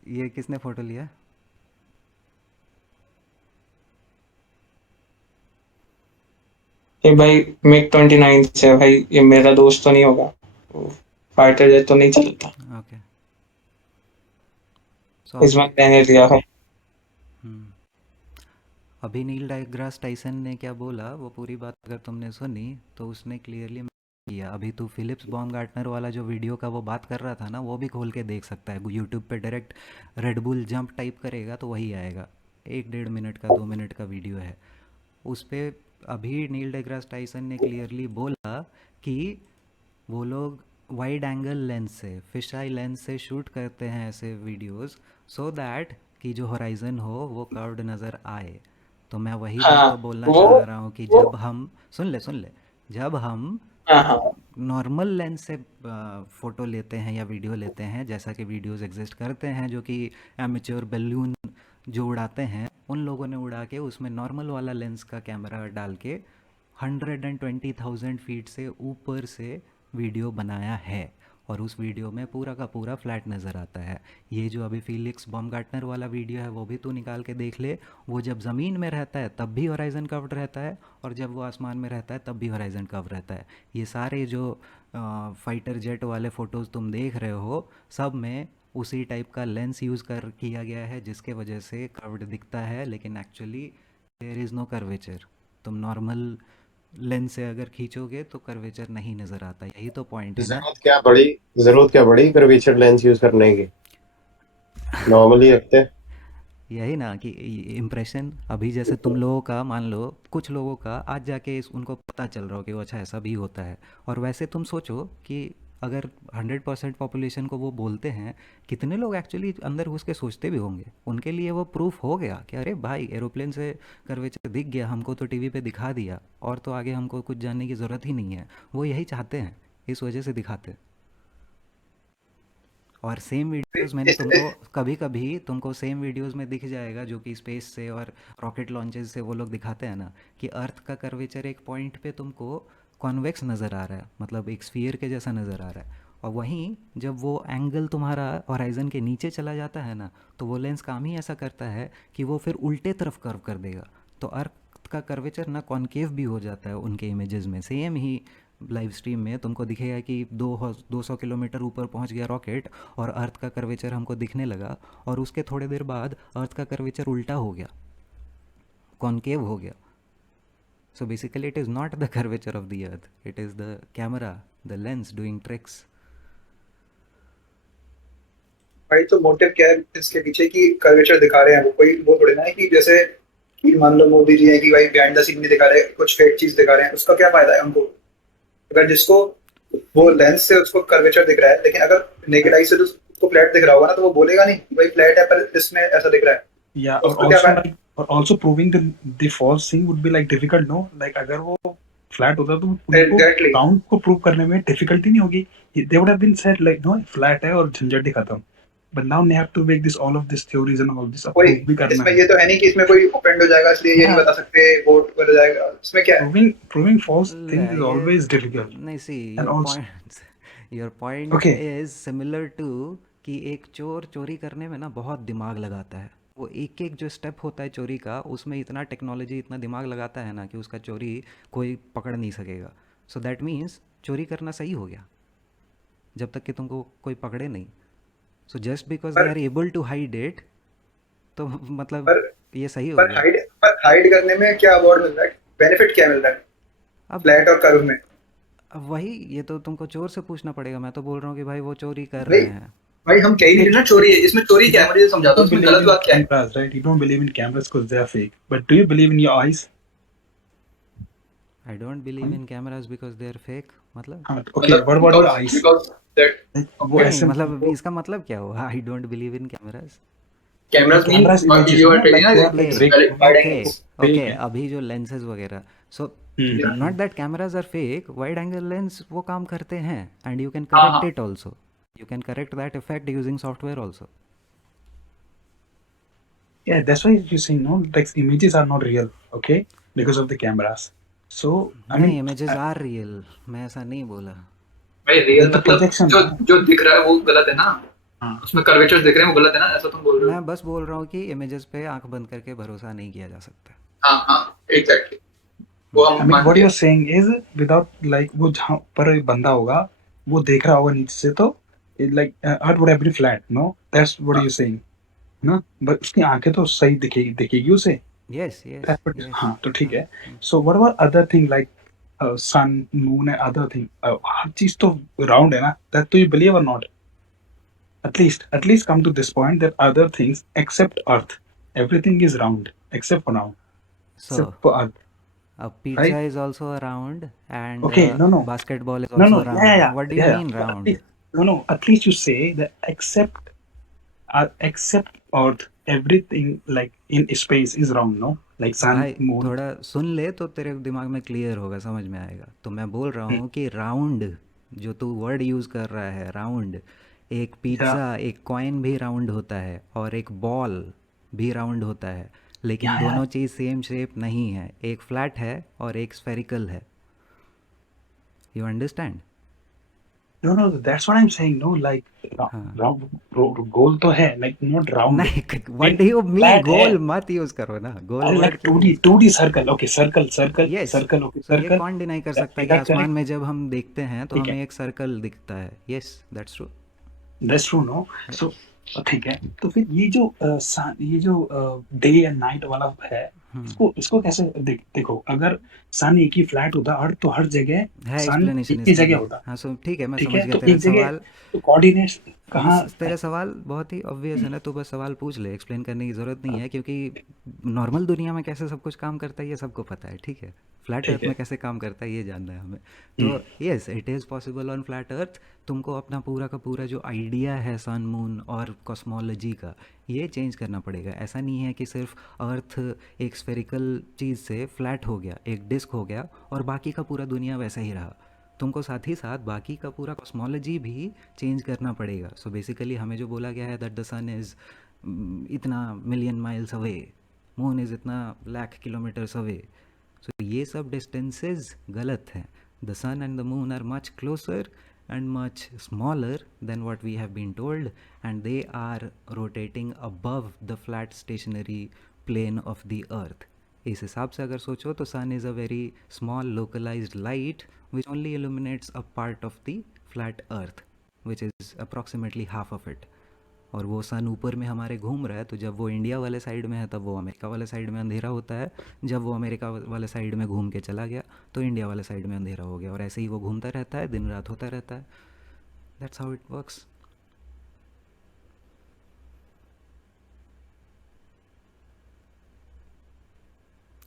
ये किसने फोटो लिया? ये भाई मिग 29 से है भाई. ये मेरा दोस्त तो नहीं होगा, फाइटर जेट तो नहीं चलता. ओके. इस बार मैंने लिया भाई. अभी नील डेग्रास टाइसन ने क्या बोला वो पूरी बात अगर तुमने सुनी तो उसने क्लियरली किया. अभी तू फिलिप्स बॉमगार्टनर वाला जो वीडियो का वो बात कर रहा था ना, वो भी खोल के देख सकता है. यूट्यूब पे डायरेक्ट रेडबुल जंप टाइप करेगा तो वही आएगा. 1-1.5 मिनट का 2 मिनट का वीडियो है. उस पर अभी नील डेग्रास टाइसन ने क्लियरली बोला कि वो लोग वाइड एंगल लेंस से, फिश आई लेंस से शूट करते हैं ऐसे वीडियोस सो दैट कि जो होराइजन हो वो कर्व्ड नज़र आए. तो मैं वही बात हाँ तो बोलना वो चाह रहा हूँ कि वो जब हम सुन ले जब हम हाँ हाँ नॉर्मल लेंस से फ़ोटो लेते हैं या वीडियो लेते हैं, जैसा कि वीडियोस एग्जिस्ट करते हैं जो कि एमेच्योर बैलून जो उड़ाते हैं उन लोगों ने उड़ा के उसमें नॉर्मल वाला लेंस का कैमरा डाल के 120,000 फीट से ऊपर से वीडियो बनाया है. और उस वीडियो में पूरा का पूरा फ्लैट नज़र आता है. ये जो अभी फिलिप्स बॉमगार्टनर वाला वीडियो है वो भी तू निकाल के देख ले. वो जब ज़मीन में रहता है तब भी होराइजन कवर्ड रहता है और जब वो आसमान में रहता है तब भी होराइजन कवर्ड रहता है. ये सारे जो फाइटर जेट वाले फ़ोटोज़ तुम देख रहे हो सब में उसी टाइप का लेंस यूज़ कर किया गया है जिसके वजह से कर्व्ड दिखता है. लेकिन actually there is no curvature. तुम नॉर्मल लेंस से अगर खींचोगे तो कर्वेचर नहीं नज़र आता. यही तो पॉइंट है ना. जरूरत क्या बड़ी कर्वेचर लेंस यूज करने की, नॉर्मली रखते हैं. यही ना कि इम्प्रेशन अभी जैसे तुम लोगों का मान लो, कुछ लोगों का आज जाके उनको पता चल रहा हो कि वो अच्छा ऐसा भी होता है. और वैसे तुम सोचो कि अगर 100% पॉपुलेशन को वो बोलते हैं, कितने लोग एक्चुअली अंदर घुस के सोचते भी होंगे. उनके लिए वो प्रूफ हो गया कि अरे भाई एरोप्लेन से कर्वेचर दिख गया हमको तो टीवी पे दिखा दिया और तो आगे हमको कुछ जानने की ज़रूरत ही नहीं है. वो यही चाहते हैं, इस वजह से दिखाते हैं. और सेम वीडियोस मैंने तुमको कभी कभी तुमको सेम वीडियोस में दिख जाएगा जो कि स्पेस से और रॉकेट लॉन्चेस से वो लोग दिखाते हैं ना कि अर्थ का कर्वेचर एक पॉइंट पे तुमको कॉन्वेक्स नज़र आ रहा है, मतलब एक स्फीयर के जैसा नज़र आ रहा है. और वहीं जब वो एंगल तुम्हारा होराइजन के नीचे चला जाता है ना तो वो लेंस काम ही ऐसा करता है कि वो फिर उल्टे तरफ कर्व कर देगा. तो अर्थ का कर्वेचर ना कॉन्केव भी हो जाता है उनके इमेजेस में. सेम ही लाइव स्ट्रीम में तुमको दिखेगा कि 200 किलोमीटर ऊपर पहुंच गया रॉकेट और अर्थ का कर्वेचर हमको दिखने लगा और उसके थोड़ी देर बाद अर्थ का कर्वेचर उल्टा हो गया, कॉन्केव हो गया. So basically it is not the curvature of the earth, it is the camera, the lens doing tricks. भाई तो मोटिव क्या है इसके पीछे कि कर्वेचर दिखा रहे हैं वो, कोई वो थोड़ी ना है कि जैसे कि मान लो मोदी जी है कि भाई बिहाइंड द सीन में दिखा रहे हैं, कुछ फेक चीज दिखा रहे हैं, उसका क्या फायदा है उनको. अगर जिसको वो लेंस से उसको कर्वेचर दिख रहा है, लेकिन अगर नेकेड आई से तो उसको फ्लैट दिख रहा होगा ना तो वो बोलेगा नहीं कि भाई फ्लैट है पर इसमें ऐसा दिख रहा है. Yeah, तो or उसको क्या also फायदा. like, or also proving the false thing would be like difficult, no? Like अगर वो flat होता तो उनको Exactly. ground को prove करने में difficulty नहीं होगी. They would have been said like no flat है और झंझट ही खत्म. But now they have to make this all of these theories and all this कोई prove भी करना इसमें है. ये तो है नहीं कि इसमें कोई ऑफेंड हो जाएगा इसलिए ये नहीं हाँ. बता सकते वोट कर जाएगा. इसमें क्या है. Proving false things is ये always difficult. नहीं see And also your point okay, is similar to कि एक चोर चोरी करने में ना बहुत दिमाग लगाता है. वो एक एक जो स्टेप होता है चोरी का, उसमें इतना टेक्नोलॉजी, इतना दिमाग लगाता है ना कि उसका चोरी कोई पकड़ नहीं सकेगा. सो दैट मीन्स चोरी करना सही हो गया जब तक कि तुमको कोई पकड़े नहीं. सो जस्ट बिकॉज दे पर are able to hide it, तो मतलब पर ये सही हो पर गया. हाइड करने में क्या अवार्ड मिल रहा है, बेनिफिट क्या मिल रहा है अब फ्लैट और कर्व में? अब वही, ये तो तुमको चोर से पूछना पड़ेगा. मैं तो बोल रहा हूँ कि भाई वो चोरी कर भाई रहे हैं. भाई हम कह ही नहीं रहे ना चोरी है, इसमें चोरी क्या है मुझे समझा दो, don't इसमें believe गलत in बात क्या है? cameras, right? You don't believe in cameras because they are fake. But do you believe in your eyes? I don't believe in cameras because they are fake. मतलब हाँ, okay. What about your eyes? Because that वो नहीं, ऐसे मतलब वो इसका मतलब क्या हुआ? I don't believe in cameras. Cameras mean cameras images, you are no? Telling Like ना they are like okay rigged, okay fake okay. है. अभी जो लेंसेज वगैरह, so Hmm. Not that cameras are fake, wide angle lens वो काम करते हैं and you can हाँ करेक्ट हाँ it also. You can correct that effect using software also. Yeah, that's why you're saying no. Like images are not real, okay? Because of the cameras. So I नहीं, mean, images are real, मैं ऐसा नहीं बोला. भाई real with the मतलब projection, जो ना. जो दिख रहा है वो गलत है ना, हाँ. उसमें कर्वेचर दिख रहे हैं वो गलत है ना, ऐसा तुम बोल रहे हो? मैं बस बोल रहा हूँ कि इमेजेस पे आंख बंद करके भरोसा नहीं किया जा सकता. हाँ हाँ एग्जैक्टली, वो I हम mean, मान what लिया। you're saying is without like वो जहाँ पर एक बंदा होगा वो देख रहा होगा नीचे से, तो like Earth would have been flat, no? That's what हाँ you're saying, ना? But उसकी आंखें तो सही दिखेगी उसे. Yes yes That's what yes. हाँ, तो ठीक हाँ. है. So what about other thing like sun, moon and other thing? हर चीज तो round है ना? That do you believe or not? At least come to this point that other things except Earth, everything is round except for now, so except for Earth, pizza right? is also round and Okay, no, basketball is no, also yeah, round. yeah, What do you yeah. mean But at round? least, no, at least you say that except Earth, everything like in space is round, no? Like sun, भाई moon. थोड़ा सुन ले तो तेरे दिमाग में clear होगा, समझ में आएगा. तो मैं बोल रहा Hmm. हूँ कि राउंड, जो तू वर्ड यूज़ कर रहा है राउंड, एक Yeah, पिज़्ज़ा, एक कॉइन भी राउंड होता है और एक बॉल भी राउंड होता है, लेकिन yeah. दोनों चीज़ सेम शेप नहीं है. एक फ्लैट है और एक स्फेरिकल है. You understand? No, that's what I'm saying. No, like हाँ. goal तो है, like not round. नहीं, I what mean, do you mean? flat है. गोल मत यूज़ करो ना, गोल अरे वर्ड like क्यों 2D circle. Okay, circle, yes. okay, सो ये circle. कौन डिनाई कर That, सकता है is कि that आसमान correct? में जब हम देखते हैं तो ठीक है. हमें एक सर्कल दिखता है. Yes, that's true. That's true, no? So ठीक है. तो फिर ये जो डे एंड नाइट वाला है, इसको कैसे देखो, अगर सन एक ही फ्लैट होता अर्थ तो हर जगह है सन एक्सप्लेनेशन एक ही इसका जगह भी. होता. हाँ, सो ठीक है, मैं ठीक समझ है, गया तो तेरा एक जगह सवाल. तो कोऑर्डिनेट्स कहाँ तेरा सवाल बहुत ही ऑब्वियस है ना, तो बस सवाल पूछ ले, एक्सप्लेन करने की ज़रूरत नहीं है, क्योंकि नॉर्मल दुनिया में कैसे सब कुछ काम करता है ये सबको पता है. ठीक है, फ्लैट ठीक अर्थ है. में कैसे काम करता है ये जानना है हमें. तो yes, it is possible on flat earth. तुमको अपना पूरा का पूरा जो आइडिया है सन मून और कॉस्मोलॉजी का, ये चेंज करना पड़ेगा. ऐसा नहीं है कि सिर्फ अर्थ एक स्फेरिकल चीज़ से फ्लैट हो गया, एक डिस्क हो गया और बाकी का पूरा दुनिया वैसा ही रहा. तुमको साथ ही साथ बाकी का पूरा कॉस्मोलॉजी भी चेंज करना पड़ेगा. सो बेसिकली हमें जो बोला गया है दैट द सन इज़ इतना million miles away, moon is इतना लाख किलोमीटर्स अवे. सो ये सब डिस्टेंसेस गलत हैं. The sun and the moon are much closer and much smaller than what we have been told, and they are rotating above the flat stationary plane of the earth. इस हिसाब से अगर सोचो तो sun is a very small localized light which only illuminates a part of the flat earth, which is approximately half of it. और वो सन ऊपर में हमारे घूम रहा है, तो जब वो इंडिया वाले साइड में है तब वो अमेरिका वाले साइड में अंधेरा होता है. जब वो अमेरिका वाले साइड में घूम के चला गया तो इंडिया वाले साइड में अंधेरा हो गया, और ऐसे ही वो घूमता रहता है, दिन रात होता रहता है. That's how it works.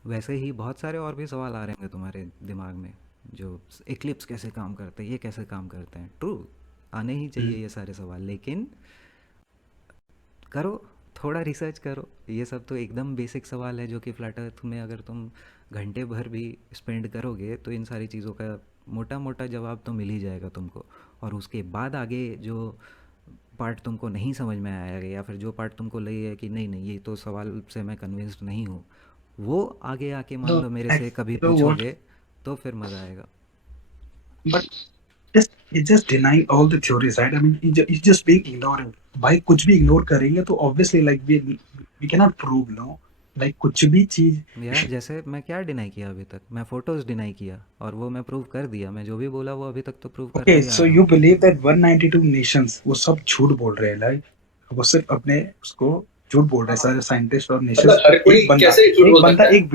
वैसे ही बहुत सारे और भी सवाल आ रहे होंगे तुम्हारे दिमाग में, जो इक्लिप्स कैसे काम करते हैं, ये कैसे काम करते हैं. ट्रू, आने ही चाहिए ये सारे सवाल, लेकिन करो, थोड़ा रिसर्च करो. ये सब तो एकदम बेसिक सवाल है जो कि फ्लैट अर्थ में अगर तुम घंटे भर भी स्पेंड करोगे तो इन सारी चीज़ों का मोटा मोटा जवाब तो मिल ही जाएगा तुमको. और उसके बाद आगे जो पार्ट तुमको नहीं समझ में आएगा या फिर जो पार्ट तुमको लगे कि नहीं नहीं ये तो सवाल से मैं कन्विंस्ड नहीं हूँ, वो आगे आके मान लो मेरे से कभी पूछोगे तो फिर मज़ा आएगा. But it's just denying all the theories, right? I mean, it's just being ignorant. भाई कुछ भी इग्नोर करेंगे तो obviously like we can not prove, no, like कुछ भी चीज। यार जैसे मैं क्या डिनाई किया अभी तक, मैं फोटोज डिनाई किया और वो मैं प्रूव कर दिया, मैं जो भी बोला वो अभी तक तो प्रूव करता ओके, ही आ सो रहा यू हूँ। बिलीव दैट 192 नेशंस वो सब झूठ बोल रहे हैं, लाइक वो सिर्फ अपने उसको झूठ बोल रहे हैं सारे साइंटिस्ट और नेशंस। मतलब हर कोई कैसे झूठ बोल सकता है? एक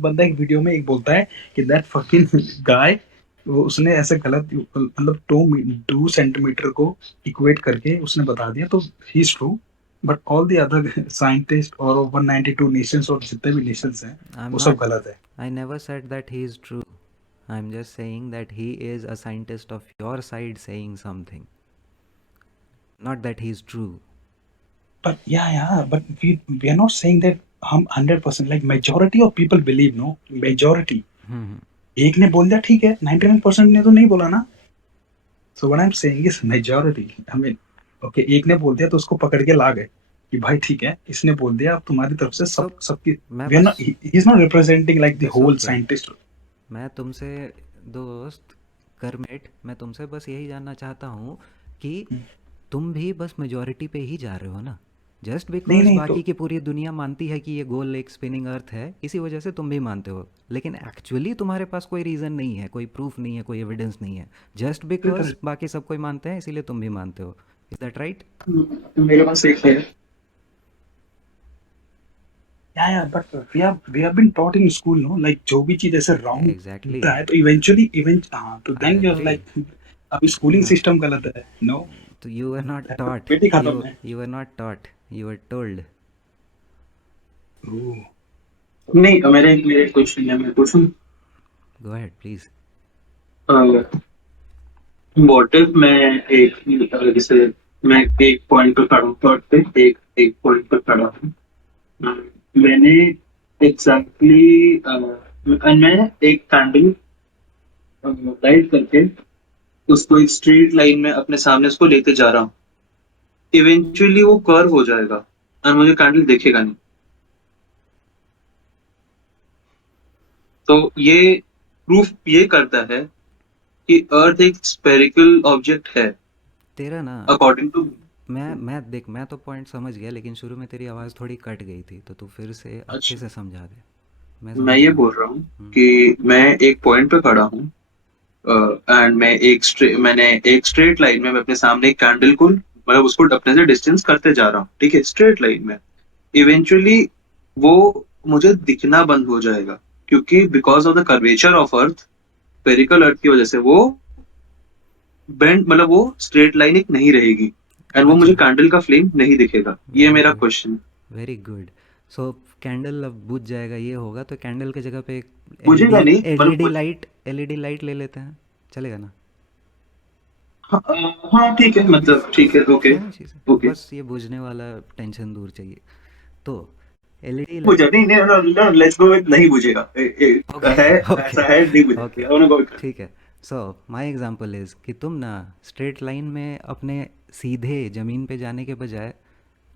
बंदा एक वीडियो में एक बोलता है कि दैट फकिंग गाय, वो उसने ऐसे गलत मतलब 2 सेंटीमीटर को इक्वेट करके उसने बता दिया, तो he is true. But all the other scientist और 192 नेशंस और जितने भी नेशंस हैं I'm वो सब not, गलत है। I never said that he is true. I'm just saying that he is a scientist of your side saying something. Not that he is true. But but we are not saying that हम 100%, like majority of people believe, no, majority। एक ने बोल दिया ठीक है, 99% ने तो नहीं बोला ना। So what I'm saying is majority, I mean, okay, एक ने बोल दिया तो उसको पकड़ के ला गए कि भाई ठीक है, इसने बोल दिया, अब तुम्हारी तरफ से सबकी, we are not, he is not representing like the whole scientist। मैं तुमसे दोस्त करमेट, मैं तुमसे बस यही जानना चाहता हूँ कि तुम भी बस मेजॉरिटी पे ही जा रहे हो ना, जस्ट बिकॉज बाकी की पूरी दुनिया मानती है कि ये गोल एक स्पिनिंग अर्थ है, इसी वजह से तुम भी मानते हो, लेकिन एक्चुअली तुम्हारे पास कोई रीज़न नहीं है, कोई प्रूफ नहीं है, कोई एविडेंस नहीं है, जस्ट बिकॉज बाकी सब कोई मानते हैं इसीलिए तुम भी मानते हो। Is that right? मेरे पास एक है। Yeah, but we have been taught in school, no, like जो भी चीज ऐसे wrong होता है तो eventually तो then you're like अभी schooling system गलत है, no, तो you were not taught, पेटी खाता हूँ मैं। you were not taught, you were told। नहीं, मेरे क्वेश्चन है, मैं पूछूं? Go ahead please। What if मैं जैसे मैं एक पॉइंट पर खड़ा हूँ, प्लॉट पे एक पॉइंट पर खड़ा हूँ, मैंने एग्जैक्टली मैं एक कैंडल लाइट करके उसको एक स्ट्रेट लाइन में अपने सामने उसको लेते जा रहा हूँ, इवेंचुअली वो कर्व हो जाएगा और मुझे कैंडल दिखेगा नहीं। तो ये प्रूफ ये करता है कि अर्थ एक स्फेरिकल ऑब्जेक्ट है तेरा ना, अकॉर्डिंग टू। मैं देख, मैं तो पॉइंट समझ गया, लेकिन शुरू में तेरी आवाज़ थोड़ी कट गई थी, तो तू फिर से अच्छे से समझा दे। मैं ये बोल रहा हूँ कि मैं एक पॉइंट पे खड़ा हूँ एंड मैंने एक स्ट्रेट लाइन में मैं अपने सामने एक कैंडल को मतलब उसको अपने से डिस्टेंस करते जा रहा हूँ, ठीक है, स्ट्रेट लाइन में। इवेंचुअली वो मुझे दिखना बंद हो जाएगा क्योंकि because of the curvature of earth, spherical earth की वजह से वो बेंड मतलब वो स्ट्रेट लाइन एक नहीं रहेगी एंड वो मुझे कैंडल का फ्लेम नहीं दिखेगा। ये मेरा question. Very good. So candle अब बुझ जाएगा, ये होगा तो कैंडल की जगह पे एक एलईडी लाइट ले लेते हैं, चलेगा ना? हाँ ठीक है, मतलब ठीक है, ओके ओके। बस ये बुझने वाला टेंशन दूर चाहिए। तो एलईडी लेट्स गो विद नहीं बुझेगा, ऐसा है नहीं बुझेगा, ठीक है। सो माय एग्जांपल इज कि तुम ना स्ट्रेट लाइन में अपने सीधे ज़मीन पे जाने के बजाय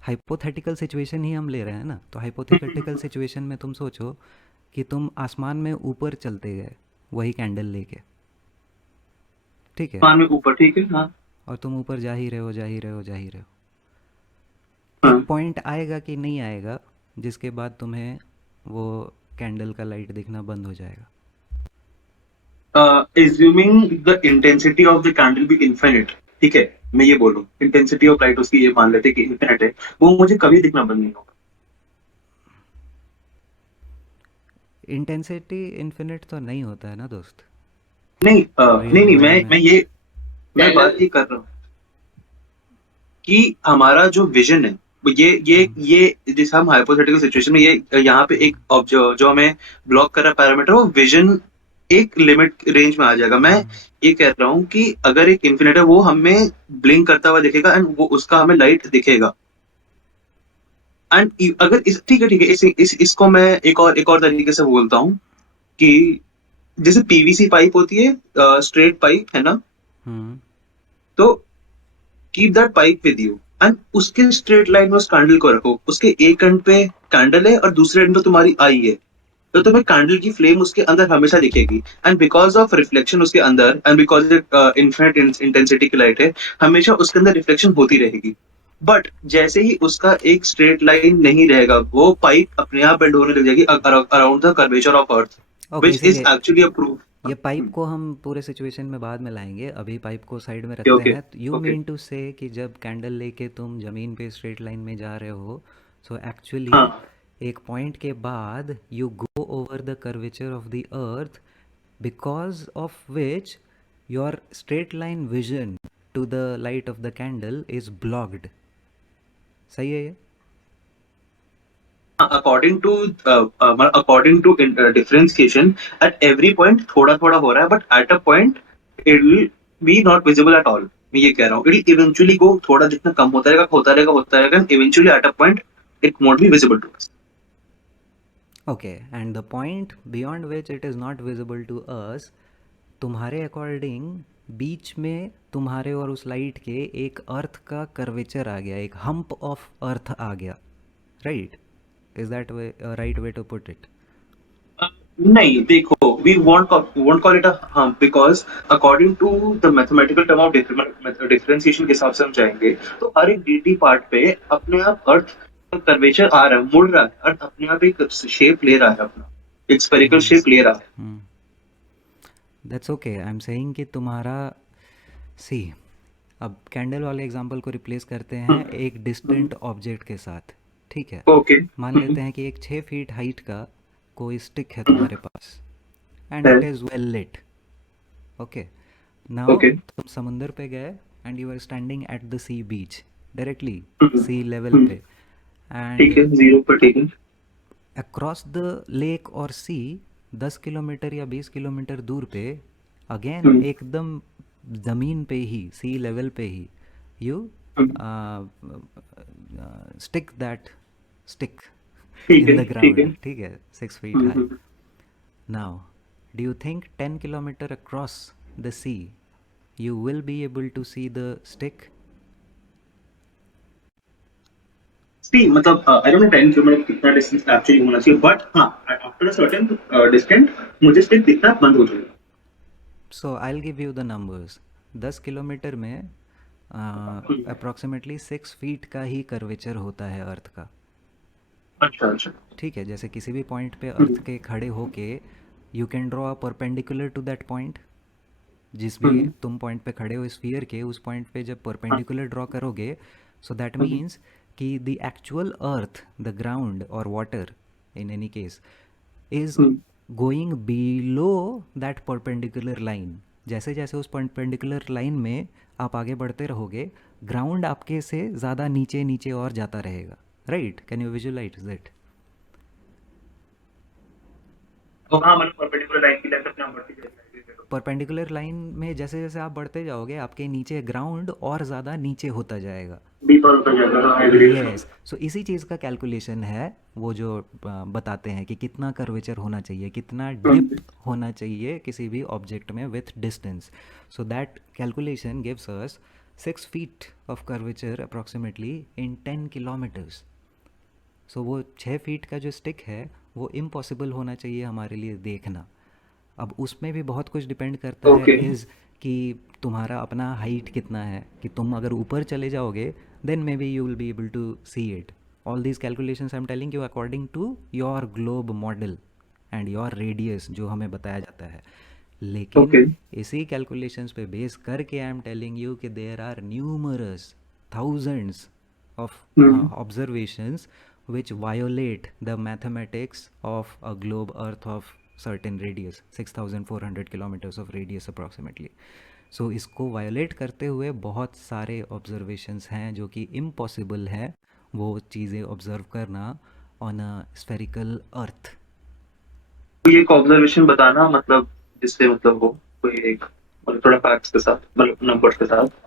हाइपोथेटिकल सिचुएशन ही हम ले रहे हैं ना, तो हाइपोथेटिकल सिचुएशन में तुम सोचो कि तुम आसमान में ऊपर चलते गए वही कैंडल लेके, ठीक है, आसमान में ऊपर, ठीक है, हाँ, और तुम ऊपर जा ही रहे हो। एक पॉइंट आएगा कि नहीं आएगा जिसके बाद तुम्हें वो कैंडल का लाइट दिखना बंद हो जाएगा। assuming the intensity of the candle be infinite, ठीक है, मैं ये बोलूँ इंटेंसिटी ऑफ लाइट उसकी ये मान लेते कि इन्फिनिट है, वो मुझे कभी दिखना बंद नहीं होगा। इंटेंसिटी इन्फिनिट तो नहीं होता है ना दोस्त। नहीं मैं बात ये कर रहा हूँ कि हमारा जो विजन है ये जिस हम हाइपोथेटिकल सिचुएशन में ये यहाँ पे एक जो हमें ब्लॉक कर रहा पैरामीटर, वो विजन एक लिमिट रेंज में आ जाएगा। मैं ये कह रहा हूँ कि अगर एक इन्फिनिट है वो हमें ब्लिंक करता हुआ दिखेगा एंड वो उसका हमें लाइट दिखेगा। एंड अगर ठीक है इसको मैं एक और तरीके से बोलता हूँ कि जैसे पीवीसी पाइप होती है, स्ट्रेट पाइप है ना, तो keep that pipe with you and उसके स्ट्रेट लाइन में उस कैंडल को रखो, उसके एक एंड पे कैंडल है और दूसरे एंड पे तुम्हारी आई है, तो तुम्हें कैंडल की फ्लेम उसके अंदर हमेशा दिखेगी एंड बिकॉज ऑफ रिफ्लेक्शन उसके अंदर एंड बिकॉज इन्फिनिट इंटेंसिटी की लाइट है, हमेशा उसके अंदर रिफ्लेक्शन होती रहेगी। बट जैसे ही उसका एक स्ट्रेट लाइन नहीं रहेगा, वो पाइप अपने आप बेंड होने लग जाएगी around the curvature of earth, okay, which is इसीलिए एक्चुअली अ प्रूफ. ये पाइप को हम पूरे सिचुएशन में बाद में लाएंगे, अभी पाइप को साइड में रखते ओके हैं. You okay. मीन टू से कि जब कैंडल लेके तुम ज़मीन पे स्ट्रेट लाइन में जा रहे हो, सो एक्चुअली हाँ एक पॉइंट के बाद you go over the curvature of the earth, because of which your straight line vision to the light of the candle is blocked. सही है ये? according to differentiation, at every point थोड़ा थोड़ा हो रहा है, but at a point it will be not visible at all. मैं ये कह रहा हूँ, it will eventually go, थोड़ा जितना कम होता रहेगा, and eventually at a point it won't be visible to us. Okay, and the point beyond which it is not visible to us, तुम्हारे अकॉर्डिंग बीच में तुम्हारे और उस लाइट के एक अर्थ का कर्वेचर आ गया, एक हम्प ऑफ अर्थ आ गया, right? Is that way right way to put it? नहीं, देखो, we won't call it a hump because according to the mathematical term of differentiation के हिसाब से हम जाएंगे, तो हर एक dt पार्ट पे अपने आप अर्थ का कर्वेचर आ रहा है, मुड़ रहा है, अर्थ अपने आप एक शेप ले रहा है, अपना एक स्फेरिकल शेप ले रहा है. That's okay. I am saying कि तुम्हारा सी, अब कैंडल वाले एग्जांपल को रिप्लेस करते हैं एक डिस्टेंट ऑब्जेक्ट के साथ, ठीक है? ओके. मान लेते हैं कि एक 6 फीट हाइट का कोई स्टिक है तुम्हारे पास and it is well lit. Okay, now तुम समुंदर पे गए and you are standing at the sea beach, directly sea level पे, ठीक है, जीरो पर, ठीक है. अक्रॉस द लेक और सी 10 किलोमीटर या 20 किलोमीटर दूर पे, अगेन एकदम ज़मीन पे ही, सी लेवल पे ही, you stick that stick in the ground, ठीक है, 6 feet high. Now, do you think 10 kilometer across the sea you will be able to see the stick? See, मतलब I don't know 10 किलोमीटर कितना distance actually होना चाहिए, but हाँ, after a certain distance मुझे stick दिखना बंद हो जाएगा. So I'll give you the numbers. 10 kilometre में अप्रॉक्सीमेटली 6 फीट का ही कर्वेचर होता है अर्थ का. अच्छा अच्छा, ठीक है, जैसे किसी भी पॉइंट पे अर्थ के खड़े होके you can draw a perpendicular to that point. जिस भी तुम पॉइंट पे खड़े हो स्फीयर के, उस पॉइंट पे जब परपेंडिकुलर ड्रॉ करोगे, सो दैट मीन्स कि the actual earth, the ground और water in any case is going below that perpendicular line. जैसे जैसे उस परपेंडिकुलर लाइन में आप आगे बढ़ते रहोगे, ग्राउंड आपके से ज़्यादा नीचे नीचे और जाता रहेगा, right? Can you visualise it? तो हाँ, मतलब परपेंडिकुलर लाइन की लेंथ अपने आप बढ़ती जाएगी. परपेंडिकुलर लाइन में जैसे जैसे आप बढ़ते जाओगे, आपके नीचे ग्राउंड और ज़्यादा नीचे होता जाएगा. डीपर होता जाएगा. यस, सो इसी चीज़ का कैलकुलेशन है वो जो बताते हैं कि कितना कर्वेचर होना चाहिए, कितना डिप होना चाहिए किसी भी ऑब्जेक्ट में with distance. So that calculation gives us 6 feet of curvature approximately in 10 kilometers. सो वो 6 फीट का जो स्टिक है वो इम्पॉसिबल होना चाहिए हमारे लिए देखना. अब उसमें भी बहुत कुछ डिपेंड करता है इज़ कि तुम्हारा अपना हाइट कितना है, कि तुम अगर ऊपर चले जाओगे then maybe you will be able to see it. All these calculations I am telling you according to your globe model and your radius जो हमें बताया जाता है. लेकिन इसी कैलकुलेशंस पे बेस करके आई एम टेलिंग यू कि there are numerous thousands of observations which violate the mathematics of a globe earth of certain radius, 6400 kilometers of radius approximately. So इसको violate करते हुए बहुत सारे observations हैं जो कि impossible है वो चीज़ें observe करना on a spherical earth. कोई एक ऑब्जर्वेशन बताना, मतलब जिससे मतलब वो कोई एक मतलब थोड़ा फैक्ट्स के साथ, मतलब नंबर्स के साथ.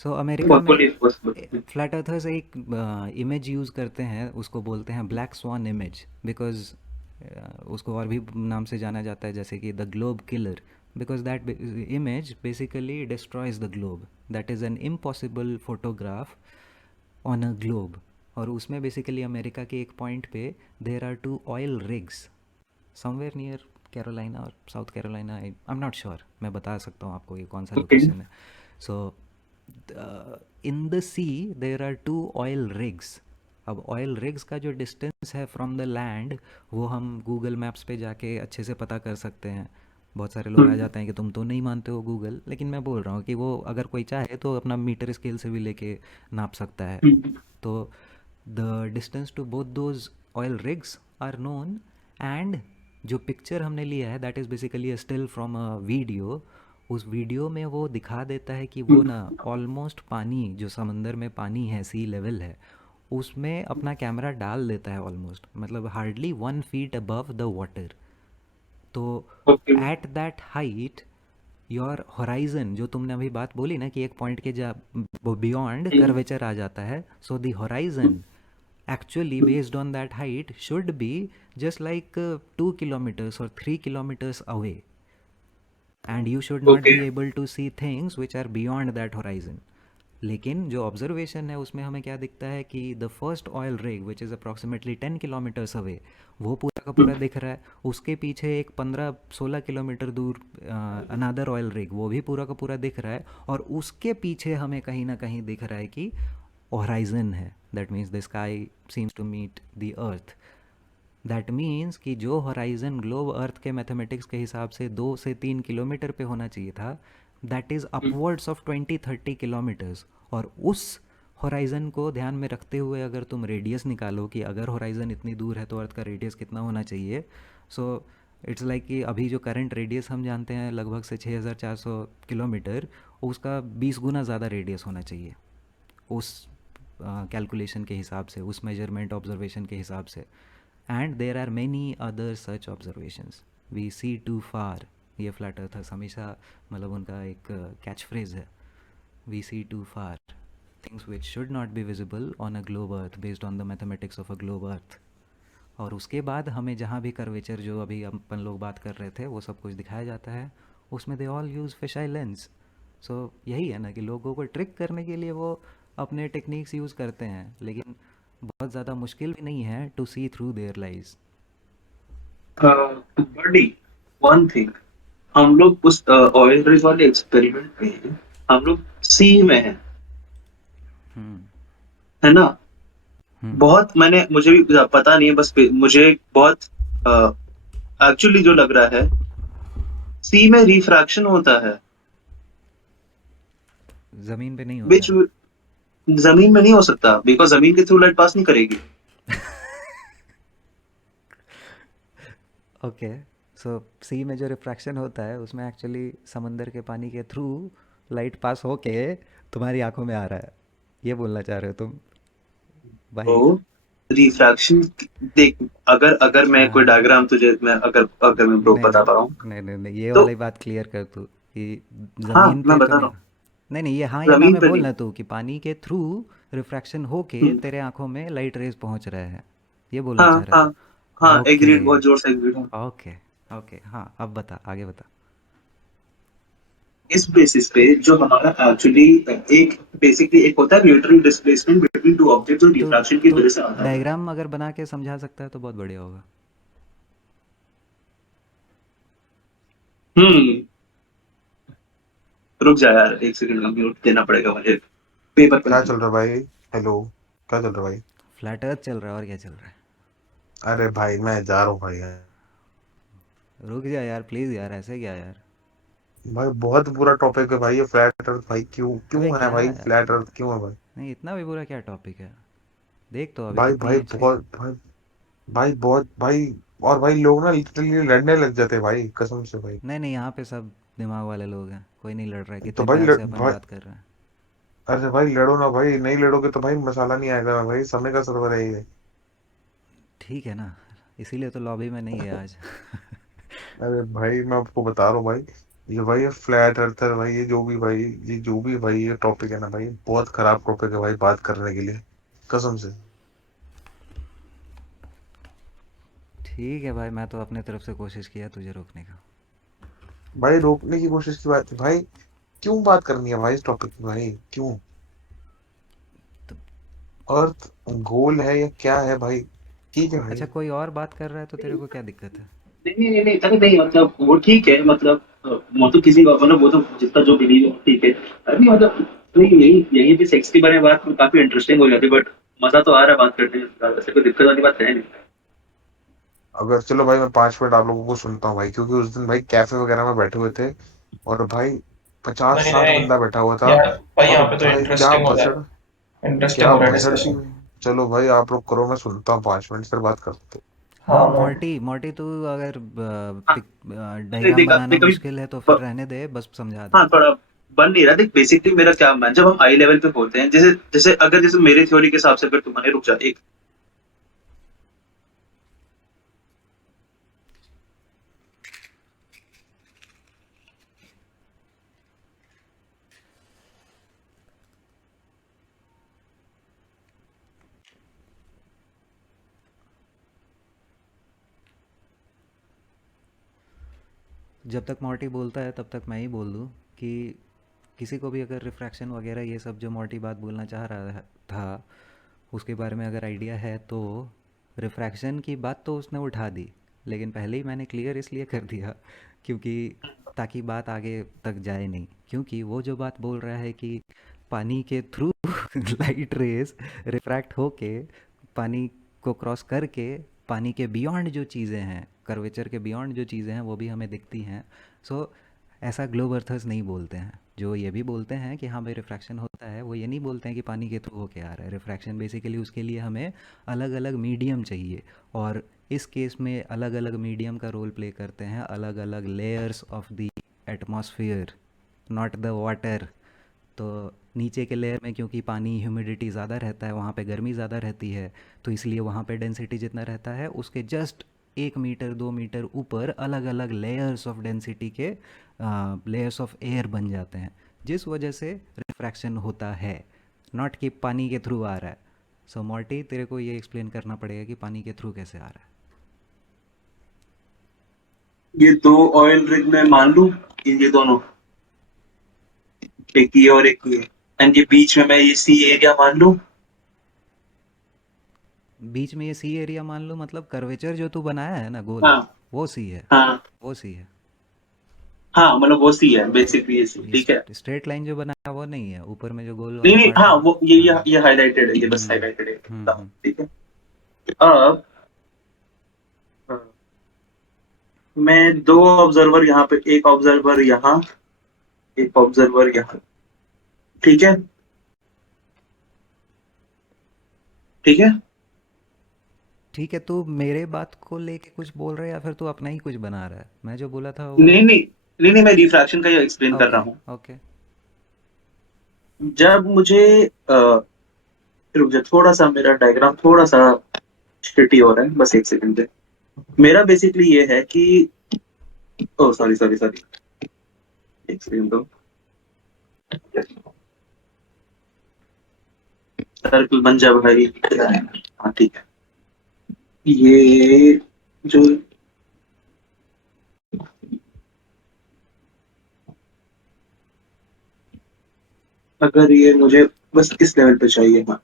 सो अमेरिका में फ्लैट अर्थर्स एक इमेज यूज़ करते हैं, उसको बोलते हैं ब्लैक स्वान इमेज, बिकॉज उसको और भी नाम से जाना जाता है जैसे कि the globe killer, because that image basically destroys the globe. That is an impossible photograph on a globe. और उसमें बेसिकली अमेरिका के एक पॉइंट पे there are 2 oil rigs somewhere near Carolina और South Carolina, I am not sure, मैं बता सकता हूँ आपको ये कौन सा लोकेशन है. So in the sea there are 2 oil rigs. अब ऑयल रिग्स का जो डिस्टेंस है फ्रॉम द लैंड वो हम गूगल मैप्स पे जाके अच्छे से पता कर सकते हैं. बहुत सारे लोग आ जाते हैं कि तुम तो नहीं मानते हो गूगल, लेकिन मैं बोल रहा हूँ कि वो अगर कोई चाहे तो अपना मीटर स्केल से भी लेके नाप सकता है. तो the distance to both those oil rigs are known, and जो पिक्चर हमने लिया है that is basically a still from a video. उस वीडियो में वो दिखा देता है कि वो ना ऑलमोस्ट पानी, जो समंदर में पानी है, सी लेवल है, उसमें अपना कैमरा डाल देता है ऑलमोस्ट, मतलब hardly 1 feet above the water. तो at that height your horizon, जो तुमने अभी बात बोली ना कि एक पॉइंट के बियॉन्ड कर्वेचर आ जाता है, so the horizon actually based on that height should be just like 2 kilometers or 3 kilometers away, and you should not be able to see things which are beyond that horizon. लेकिन जो observation है उसमें हमें क्या दिखता है कि the first oil rig which is approximately 10 kilometres away, वो पूरा का पूरा दिख रहा है. उसके पीछे एक 15-16 किलोमीटर दूर अनदर ऑयल रिग, वो भी पूरा का पूरा दिख रहा है. और उसके पीछे हमें कहीं ना कहीं दिख रहा है कि होराइजन है. That means the sky seems to meet the earth. That means कि जो होराइजन ग्लोब अर्थ के मैथमेटिक्स के हिसाब से 2 से 3 किलोमीटर पे होना चाहिए था, that is upwards of 20-30 kilometres. और उस होराइजन को ध्यान में रखते हुए अगर तुम रेडियस निकालो कि अगर होराइजन इतनी दूर है तो अर्थ का रेडियस कितना होना चाहिए, सो इट्स लाइक कि अभी जो करंट रेडियस हम जानते हैं लगभग से 6400 किलोमीटर, उसका 20 गुना ज़्यादा रेडियस होना चाहिए उस कैलकुलेशन के हिसाब से, उस मेजरमेंट ऑब्जर्वेशन के हिसाब से. And there are many other such observations. We see too far, ये फ्लैट अर्थर्स हमेशा मतलब उनका एक कैच फ्रेज है. We see too far things which should not be visible on a globe earth based on the mathematics of a globe earth. और उसके बाद हमें जहाँ भी कर्वेचर जो अभी अपन लोग बात कर रहे थे वो सब कुछ दिखाया जाता है, उसमें they all use fish eye lens. So यही है ना कि लोगों को ट्रिक करने के लिए वो अपने टेक्निक्स यूज़ करते हैं, लेकिन बहुत ज़्यादा मुश्किल भी नहीं है to see through there lies. बड़ी वन थिंग, हम लोग उस ऑयल रिग वाले एक्सपेरिमेंट में हम लोग सी में हैं, है ना. बहुत मुझे भी पता नहीं है, बस मुझे बहुत एक्चुअली जो लग रहा है सी में रिफ्रैक्शन होता है, जमीन पे नहीं होता which जमीन में नहीं हो सकता, बिकॉज जमीन के थ्रू लाइट पास नहीं करेगी. ओके, सो सी में जो रिफ्रैक्शन होता है उसमें एक्चुअली समंदर के पानी के थ्रू लाइट पास होके तुम्हारी आंखों में आ रहा है, ये बोलना चाह रहे हो तुम भाई? तो रिफ्रैक्शन देख, अगर मैं कोई डायग्राम तुझे मैं अगर मैं ब्रो बता पा रहा हूँ, नहीं ये तो वाली बात क्लियर कर तू कि हाँ जमीन मैं पे बता तो रहा हूँ, नहीं ये हाँ या ना जमीन में पे बोलना नहीं. तू कि पानी के थ्रू रिफ्रैक्शन होके तेरे आंखों में लाइट रेज पहुंच रहे हैं, ये बोलना हाँ चाह रहा है. हाँ हाँ, ओके एग्रीड, बहुत जोर से एग्रीड हूँ. ओके ओके, हाँ अब बता, आगे बता. इस बेसिस पे जो हमारा एक्चुअली एक बेसिकली एक होता है neutral displacement between two object जो तो रिफ्रैक्शन की वजह से आता है. डायग्राम अगर बना के समझा सकता है तो बहुत बढ़िया होगा. रुक जा यार, एक सेकंड का म्यूट देना पड़ेगा मुझे, पेपर क्या पर. चल रहा है भाई? हेलो, क्या चल रहा है भाई? फ्लैट अर्थ चल रहा है और क्या चल रहा है? अरे भाई मैं जा रहा हूँ भाई. रुक जा यार प्लीज यार, ऐसे क्या यार? भाई बहुत बुरा टॉपिक है भाई ये फ्लैट अर्थ. भाई क्यों क्यों अबे है क्या भाई है? फ्लैट अर्थ क्यों है भाई? नहीं इतना भी बुरा क्या टॉपिक है? देख तो अभी भाई कितनी भाई अच्छी. बहुत भाई बहुत भाई. और भाई लोग ना लिटरली लड़ने लग जाते हैं भाई, कसम से भाई. नहीं यहाँ पे सब दिमाग वाले लोग हैं, कोई नहीं लड़ रहा है, तो कितने भाई प्यार से अपन भाई बात कर रहे हैं. अरे भाई लड़ो ना भाई, नहीं लड़ोगे तो भाई मसाला नहीं आएगा ना भाई. समय का सर्वर है ये. ठीक है ना, इसीलिए तो लॉबी में नहीं है आज. अरे भाई मैं आपको बता रहा हूँ भाई, ये भाई ये फ्लैट अर्थर भाई, ये जो भी भाई ये टॉपिक है ना भाई, बहुत खराब टॉपिक है भाई बात करने के लिए, कसम से. ठीक है भाई, मैं तो अपने तरफ से कोशिश किया तुझे रोकने का. भाई रोकने की कोशिश की बात है भाई, क्यों बात करनी है भाई इस टॉपिक में भाई, क्यों? अर्थ गोल है या क्या है भाई? ठीक है भाई. अच्छा कोई और बात कर रहा है तो तेरे को क्या दिक्कत है? नहीं मतलब वो ठीक है, मतलब वो तो किसी का मतलब वो तो जिसका जो बिलीव है ठीक है. अरे मतलब नहीं, यही यही भी सेक्स के बारे में बात काफी इंटरेस्टिंग हो जाती है, बट मजा तो आ रहा है बात करने में, वैसे कोई दिक्कत वाली बात है नहीं। अगर चलो भाई मैं 5 मिनट आप लोगों को सुनता हूँ भाई, क्योंकि उस दिन भाई कैफे वगैरह में बैठे हुए थे और भाई 50-60 नहीं बंदा बैठा हुआ था। यार भाई, और यहाँ पे तो भाई क्या इंटरेस्टिंग हो रहा भसड़, है, इंटरेस्टिंग क्या हो रहा है भसड़ की। डिस्कशन। चलो भाई आप लोग करो, मैं सुनता हूँ 5 मिनट फिर बात करते हैं। हाँ हाँ मोट मोर्टी मोर्टी तू अगर हाँ, डायग्राम बनाना कभी मुश्किल है तो फिर रहने दे, बस समझा हाँ, देता हूँ। थोड़ा बन नहीं रहा। देख बेसिकली मेरा क्या मान, जब हम आई लेवल पे होते हैं, जैसे जैसे अगर जैसे मेरे थ्योरी के हिसाब से, अगर तुम्हारे रुक जा एक, जब तक मोर्टी बोलता है तब तक मैं ही बोल दूँ कि किसी को भी अगर रिफ्रैक्शन वगैरह ये सब जो मोर्टी बात बोलना चाह रहा था उसके बारे में अगर आइडिया है, तो रिफ्रैक्शन की बात तो उसने उठा दी, लेकिन पहले ही मैंने क्लियर इसलिए कर दिया क्योंकि ताकि बात आगे तक जाए नहीं, क्योंकि वो जो बात बोल रहा है कि पानी के थ्रू लाइट रेज रिफ्रैक्ट होके पानी को क्रॉस करके पानी के बियॉन्ड जो चीज़ें हैं, कर्वेचर के बियॉन्ड जो चीज़ें हैं वो भी हमें दिखती हैं। सो ऐसा ग्लोब अर्थर्स नहीं बोलते हैं। जो ये भी बोलते हैं कि हाँ भाई रिफ्रैक्शन होता है, वो ये नहीं बोलते हैं कि पानी के थ्रू होके आ रहा है रिफ्रैक्शन। बेसिकली उसके लिए हमें अलग अलग मीडियम चाहिए, और इस केस में अलग अलग मीडियम का रोल प्ले करते हैं अलग अलग layers of the atmosphere, not the water. तो नीचे के लेयर में क्योंकि पानी ह्यूमिडिटी ज़्यादा रहता है, वहाँ पे गर्मी ज़्यादा रहती है, तो इसलिए वहाँ पे डेंसिटी जितना रहता है उसके जस्ट 1 मीटर 2 मीटर ऊपर अलग अलग लेयर्स ऑफ डेंसिटी के लेयर्स ऑफ एयर बन जाते हैं, जिस वजह से रिफ्रैक्शन होता है, नॉट कि पानी के थ्रू आ रहा है। सो मॉर्टी तेरे को ये एक्सप्लेन करना पड़ेगा कि पानी के थ्रू कैसे आ रहा है। ये दो ऑयल रिग में मान लूं, ये दोनों, एक ये और एक ये, एंड ये बीच में मैं ये सी एरिया मान लूं। बीच में ये सी एरिया मान लो, मतलब कर्वेचर जो तू बनाया है ना गोल, हाँ वो सी है, हाँ वो सी है। हाँ, मतलब वो सी है बेसिकली, ये सी ये ठीक है। स्ट्रेट लाइन जो बनाया वो नहीं है, ऊपर में जो गोल नहीं वाला नहीं, पार्ट हाँ बना। वो हाँ। ये हाईलाइटेड है, ये बस हम्म हाईलाइटेड है, हम्म। ठीक है। अब हाँ, मैं दो ऑब्जर्वर यहाँ पे, एक ऑब्जर्वर यहाँ, एक ऑब्जर्वर यहाँ, ठीक है, ठीक है। ठीक है, तू मेरे बात को लेके कुछ बोल रहा है या फिर तू अपना ही कुछ बना रहा है? मैं जो बोला था वो। नहीं नहीं नहीं नहीं, मैं रिफ्रैक्शन का ही एक्सप्लेन कर रहा ओके हूँ। ओके। जब मुझे रुक जा, थोड़ा सा मेरा डायग्राम थोड़ा सा शिटी हो रहा है, बस एक सेकंड दे। मेरा बेसिकली ये है कि, ओ सॉरी सॉरी सॉरी, एक सेकंड दो। सर्कल बन जा भाई, हाँ ठीक है। ये जो अगर ये मुझे बस इस लेवल पे चाहिए, हाँ,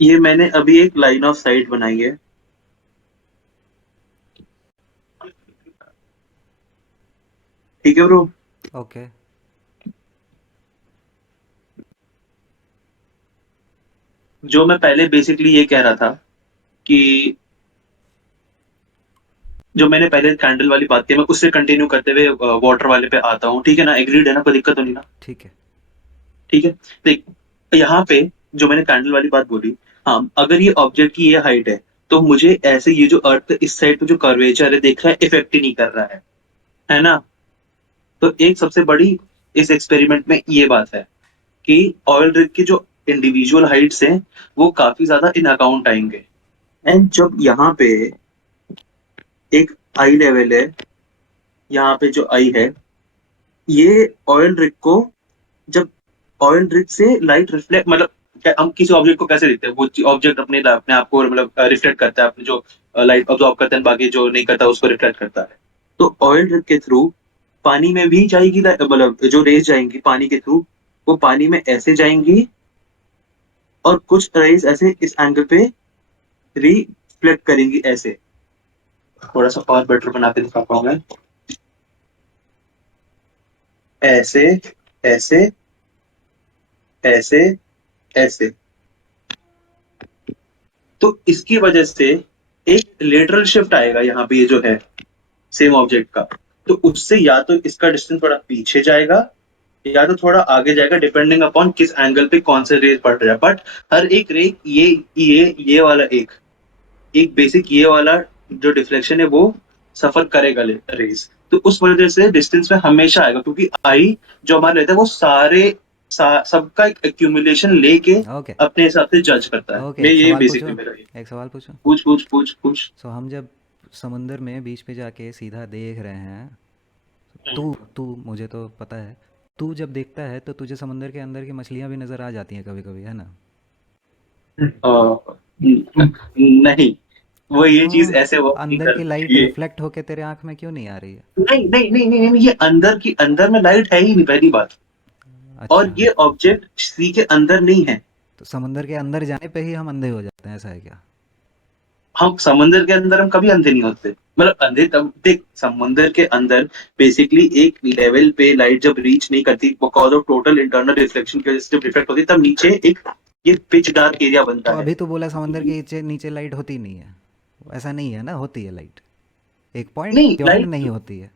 ये मैंने अभी एक लाइन ऑफ साइट बनाई है, ठीक है ब्रो। ओके। जो मैं पहले बेसिकली ये कह रहा था कि जो मैंने पहले कैंडल वाली बात की, मैं उससे कंटिन्यू करते हुए वाटर वाले पे आता हूँ, ठीक है ना, एग्रीड है ना, कोई दिक्कत तो नहीं ना? ठीक है। ठीक है, देख यहाँ पे जो मैंने कैंडल वाली बात बोली, हाँ, अगर ये ऑब्जेक्ट की ये हाइट है, तो मुझे ऐसे ये जो अर्थ इस साइड पे जो कर्वेचर है देख रहा है, इफेक्ट ही नहीं कर रहा है ना? तो एक सबसे बड़ी इस एक्सपेरिमेंट में ये बात है कि ऑयल रिग की जो इंडिविजुअल हाइट्स हैं वो काफी ज्यादा इन अकाउंट आएंगे। एंड जब यहाँ पे एक आई लेवल है, यहाँ पे जो आई है, ये ऑयल रिग को, जब ऑयल रिग से लाइट रिफ्लेक्ट, मतलब हम किसी ऑब्जेक्ट को कैसे देखते हैं, वो ऑब्जेक्ट अपने अपने आप को मतलब रिफ्लेक्ट करता है, अपने जो लाइट ऑब्जॉर्ब करते हैं, बाकी जो नहीं करता उसको रिफ्लेक्ट करता है। तो ऑयल रिग के थ्रू पानी में भी जाएगी, मतलब जो रेज जाएंगी पानी के थ्रू, वो पानी में ऐसे जाएंगी, और कुछ रेज ऐसे इस एंगल पे रिफ्लेक्ट करेंगी ऐसे। थोड़ा सा और बेटर बना के दिखाता हूँ मैं। ऐसे ऐसे ऐसे ऐसे। तो इसकी वजह से एक लेटरल शिफ्ट आएगा यहाँ पे, ये जो है सेम ऑब्जेक्ट का, तो उससे या तो इसका डिस्टेंस थोड़ा पीछे जाएगा या तो थोड़ा आगे जाएगा, डिपेंडिंग अपॉन किस एंगल पे कौन सा रे पड़ रहा है। बट हर एक रे ये वाला एक बेसिक ये वाला जो डिफ्लेक्शन है वो सफर करेगा रेस, तो उस वजह से डिस्टेंस में हमेशा आएगा, क्योंकि आई जो हमारे रहता है वो सबका एक एक्यूमुलेशन लेके ओके अपने हिसाब से जज करता है। ओके, मैं एक ये सवाल बेसिकली पूछूं, मेरा ये एक सवाल पूछूं। पूछ पूछ पूछ पूछ। सो हम जब समुंदर में बीच पे जाके सीधा देख रहे हैं, तू तू मुझे तो पता है, तू जब देखता है तो तुझे समुंदर के अंदर की मछलियां भी नज़र आ जाती हैं कभी कभी, है ना? नहीं, वो ये चीज क्यों? ऐसे वर्क नहीं अंदर की लाइट करती ये। रिफ्लेक्ट होके तेरे आँख में क्यों नहीं आ रही है? नहीं नहीं नहीं नहीं नहीं, ये अंदर में लाइट है ही नहीं, पहली बात। और अच्छा, ये ऑब्जेक्ट सी के अंदर नहीं है। तो समुंदर के अंदर जाने पे ही हम अंधे हो जाते हैं, ऐसा है क्या? हम समंदर के अंदर हम कभी अंधे नहीं होते। मतलब अंधे तब देख, समुंदर के अंदर बेसिकली एक लेवल पे लाइट जब रीच नहीं करती because of total internal reflection की वजह से जब रिफ्लेक्ट होती है, तब नीचे एक ये पिच डार्क एरिया तो बनता है। अभी तो बोला समुंदर के नीचे नीचे लाइट होती नहीं है, ऐसा नहीं है ना? होती है लाइट, एक पॉइंट नहीं बियॉन्ड लाइट नहीं होती है।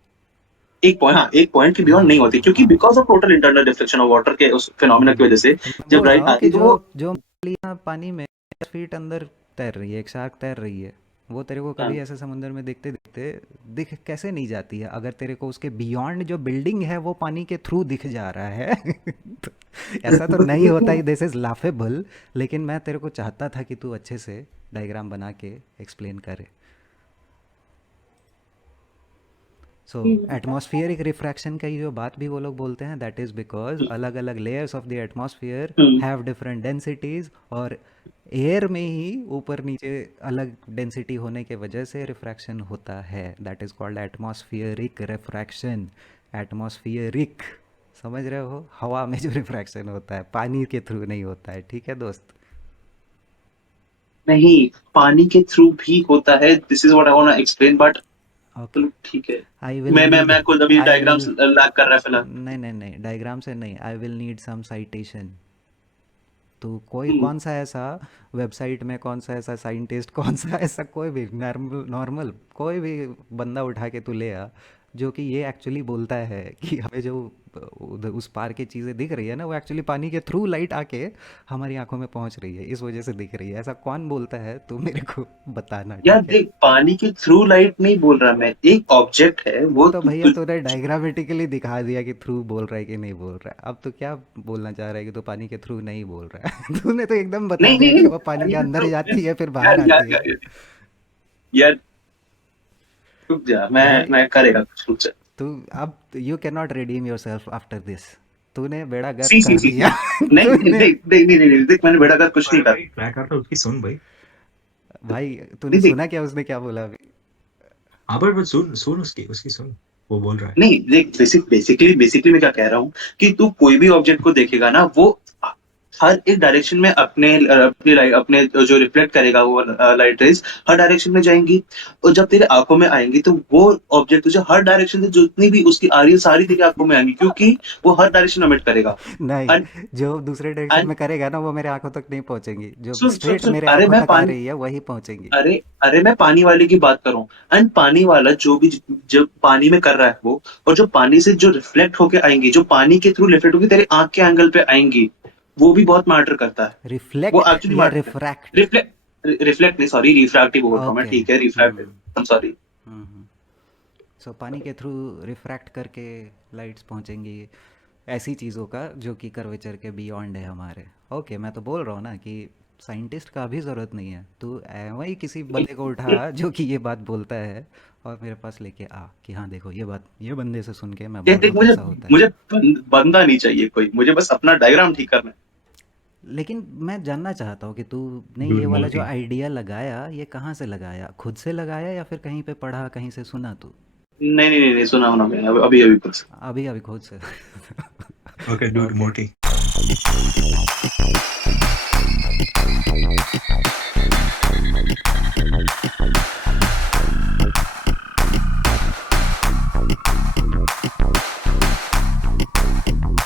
एक पॉइंट के बियॉन्ड नहीं होती, क्योंकि because of total internal reflection of water के उस फिनोमेना की वजह से तो मैं जब बोल रहा लाइट हूँ आती कि है तो जो वो जो मछलियाँ पानी में 10 फीट अंदर तैर रही है, एक शार्क तैर रही है, वो तेरे को कभी ऐसे समुंदर में देखते देखते दिख कैसे नहीं जाती है, अगर तेरे को उसके बियॉन्ड जो बिल्डिंग है वो पानी के थ्रू दिख जा रहा है? तो ऐसा तो नहीं होता ही, दिस इज़ लाफेबल। लेकिन मैं तेरे को चाहता था कि तू अच्छे से डायग्राम बना के एक्सप्लेन करे। सो एटमॉस्फेरिक रिफ्रैक्शन का जो बात भी वो लोग बोलते हैं, दैट इज़ बिकॉज अलग अलग layers of the atmosphere have different densities, और एयर में ही ऊपर नीचे अलग डेंसिटी होने के वजह से रिफ्रैक्शन होता है, that is called atmospheric refraction. Atmospheric, समझ रहे हो? हवा में जो रिफ्रैक्शन होता है, पानी के थ्रू नहीं होता है, ठीक है दोस्त? नहीं, पानी के थ्रू भी होता है। This is what I want to explain, but okay, ठीक है। आई विल नीड, मैं खुद अभी आई डायग्राम्स विल, लैग कर रहा है फिलहाल। नहीं नहीं नहीं, डायग्राम से नहीं, I will need some citation. तो कोई हम्म, कौन सा ऐसा वेबसाइट में, कौन सा ऐसा साइंटिस्ट, कौन सा ऐसा कोई भी नॉर्मल नॉर्मल कोई भी बंदा उठा के तू ले आ, जो कि ये एक्चुअली बोलता है कि हमें जो उधर उस पार की चीज़ें दिख रही है ना, वो एक्चुअली पानी के थ्रू लाइट आके हमारी आंखों में पहुंच रही है, इस वजह से दिख रही है। ऐसा कौन बोलता है तू मेरे को बताना, यार ठीक है? देख, पानी के थ्रू लाइट नहीं बोल रहा मैं, एक ऑब्जेक्ट है वो तो भैया तूने डायग्रामेटिकली दिखा दिया कि थ्रू बोल रहा है कि नहीं बोल रहा है, अब तो क्या बोलना चाह रहा है कि तो पानी के थ्रू नहीं बोल रहा है? तूने तो एकदम बता नहीं दिया नहीं कि नहीं, वो पानी पानी के के अंदर थ्रू जाती है फिर यार बाहर यार आती है। यार यार, यार रुक जा, भाई मैं करेगा कुछ, रुक जा। तू अब, you can not redeem your self after this, तूने बेड़ा गर्क सी सी कर सी दिया। नहीं नहीं, तूने, देख देख नहीं नहीं नहीं, देख मैंने बेड़ा कर कुछ नहीं अरे कहा। भाई क्या कर रहा है उसकी सुन भाई। भाई तूने नहीं देख, सुना क्या उसने क्या बोला अभी? हाँ बट सुन सुन उसकी उसकी सुन, वो बोल रहा है। नहीं देख, बेसिकली मैं क्या कह रहा हूँ कि तू कोई भी ऑब्जेक्ट को देखेगा ना, वो हर एक डायरेक्शन में अपनी लाइट, अपने जो रिफ्लेक्ट करेगा वो लाइट रेज हर डायरेक्शन में जाएंगी, और जब तेरे आंखों में आएंगी तो वो ऑब्जेक्ट तुझे हर डायरेक्शन से जितनी भी उसकी आ रही है सारी तेरी आंखों में आएंगी, क्योंकि वो हर डायरेक्शन में एमिट करेगा। नहीं, एंड जो दूसरे डायरेक्शन एंड में करेगा ना वो मेरे आंखों तक नहीं पहुंचेंगी, जो सुन सुन स्ट्रेट सुन, मेरे अरे आंखों मैं तक आ पानी, रही है वही पहुंचेंगी। अरे मैं पानी वाले की बात कर रहा हूँ। एंड पानी वाला जो भी जब पानी में कर रहा है वो, और जो पानी से जो रिफ्लेक्ट होके आएंगी, जो पानी के थ्रू रिफ्लेक्ट होके तेरे आंख के एंगल पे आएंगी, वो भी बहुत मैटर करता है। वो रिफ्लेक्ट एक्चुअली या मैटर करता रिफ्रैक्ट? है। रिफ्लेक्ट नहीं, सॉरी, रिफ्रैक्टिव बोल रहा हूँ मैं, ओके, ठीक है, रिफ्रैक्टिव, आई एम सॉरी। सो पानी के थ्रू रिफ्रैक्ट करके लाइट्स पहुंचेंगी, ऐसी चीज़ों का जो कि कर्वेचर के बियॉन्ड है हमारे। ओके, मैं तो बोल रहा हूँ ना कि साइंटिस्ट का भी ज़रूरत नहीं है, तू वही किसी बंदे को उठा जो कि ये बात बोलता है और मेरे पास लेके आ कि हाँ देखो ये बात, ये बंदे से सुन के मैं बोल रहा देख, हूँ मुझे ऐसा होता है। मुझे बंदा नहीं चाहिए कोई, मुझे बस अपना डायग्राम ठीक करना है। लेकिन मैं जानना चाहता हूँ कि तूने डूड ये वाला जो मोटी। आइडिया लगाया, ये कहाँ से लगाया? खुद से लगाया या फिर कहीं पे पढ़ा, कहीं से सुना तू? नहीं नहीं नहीं नहीं, सुना होना मैंने अभी अभी कुछ। अभी अभी खुद से? ओके डूड ओके, मोटी। है।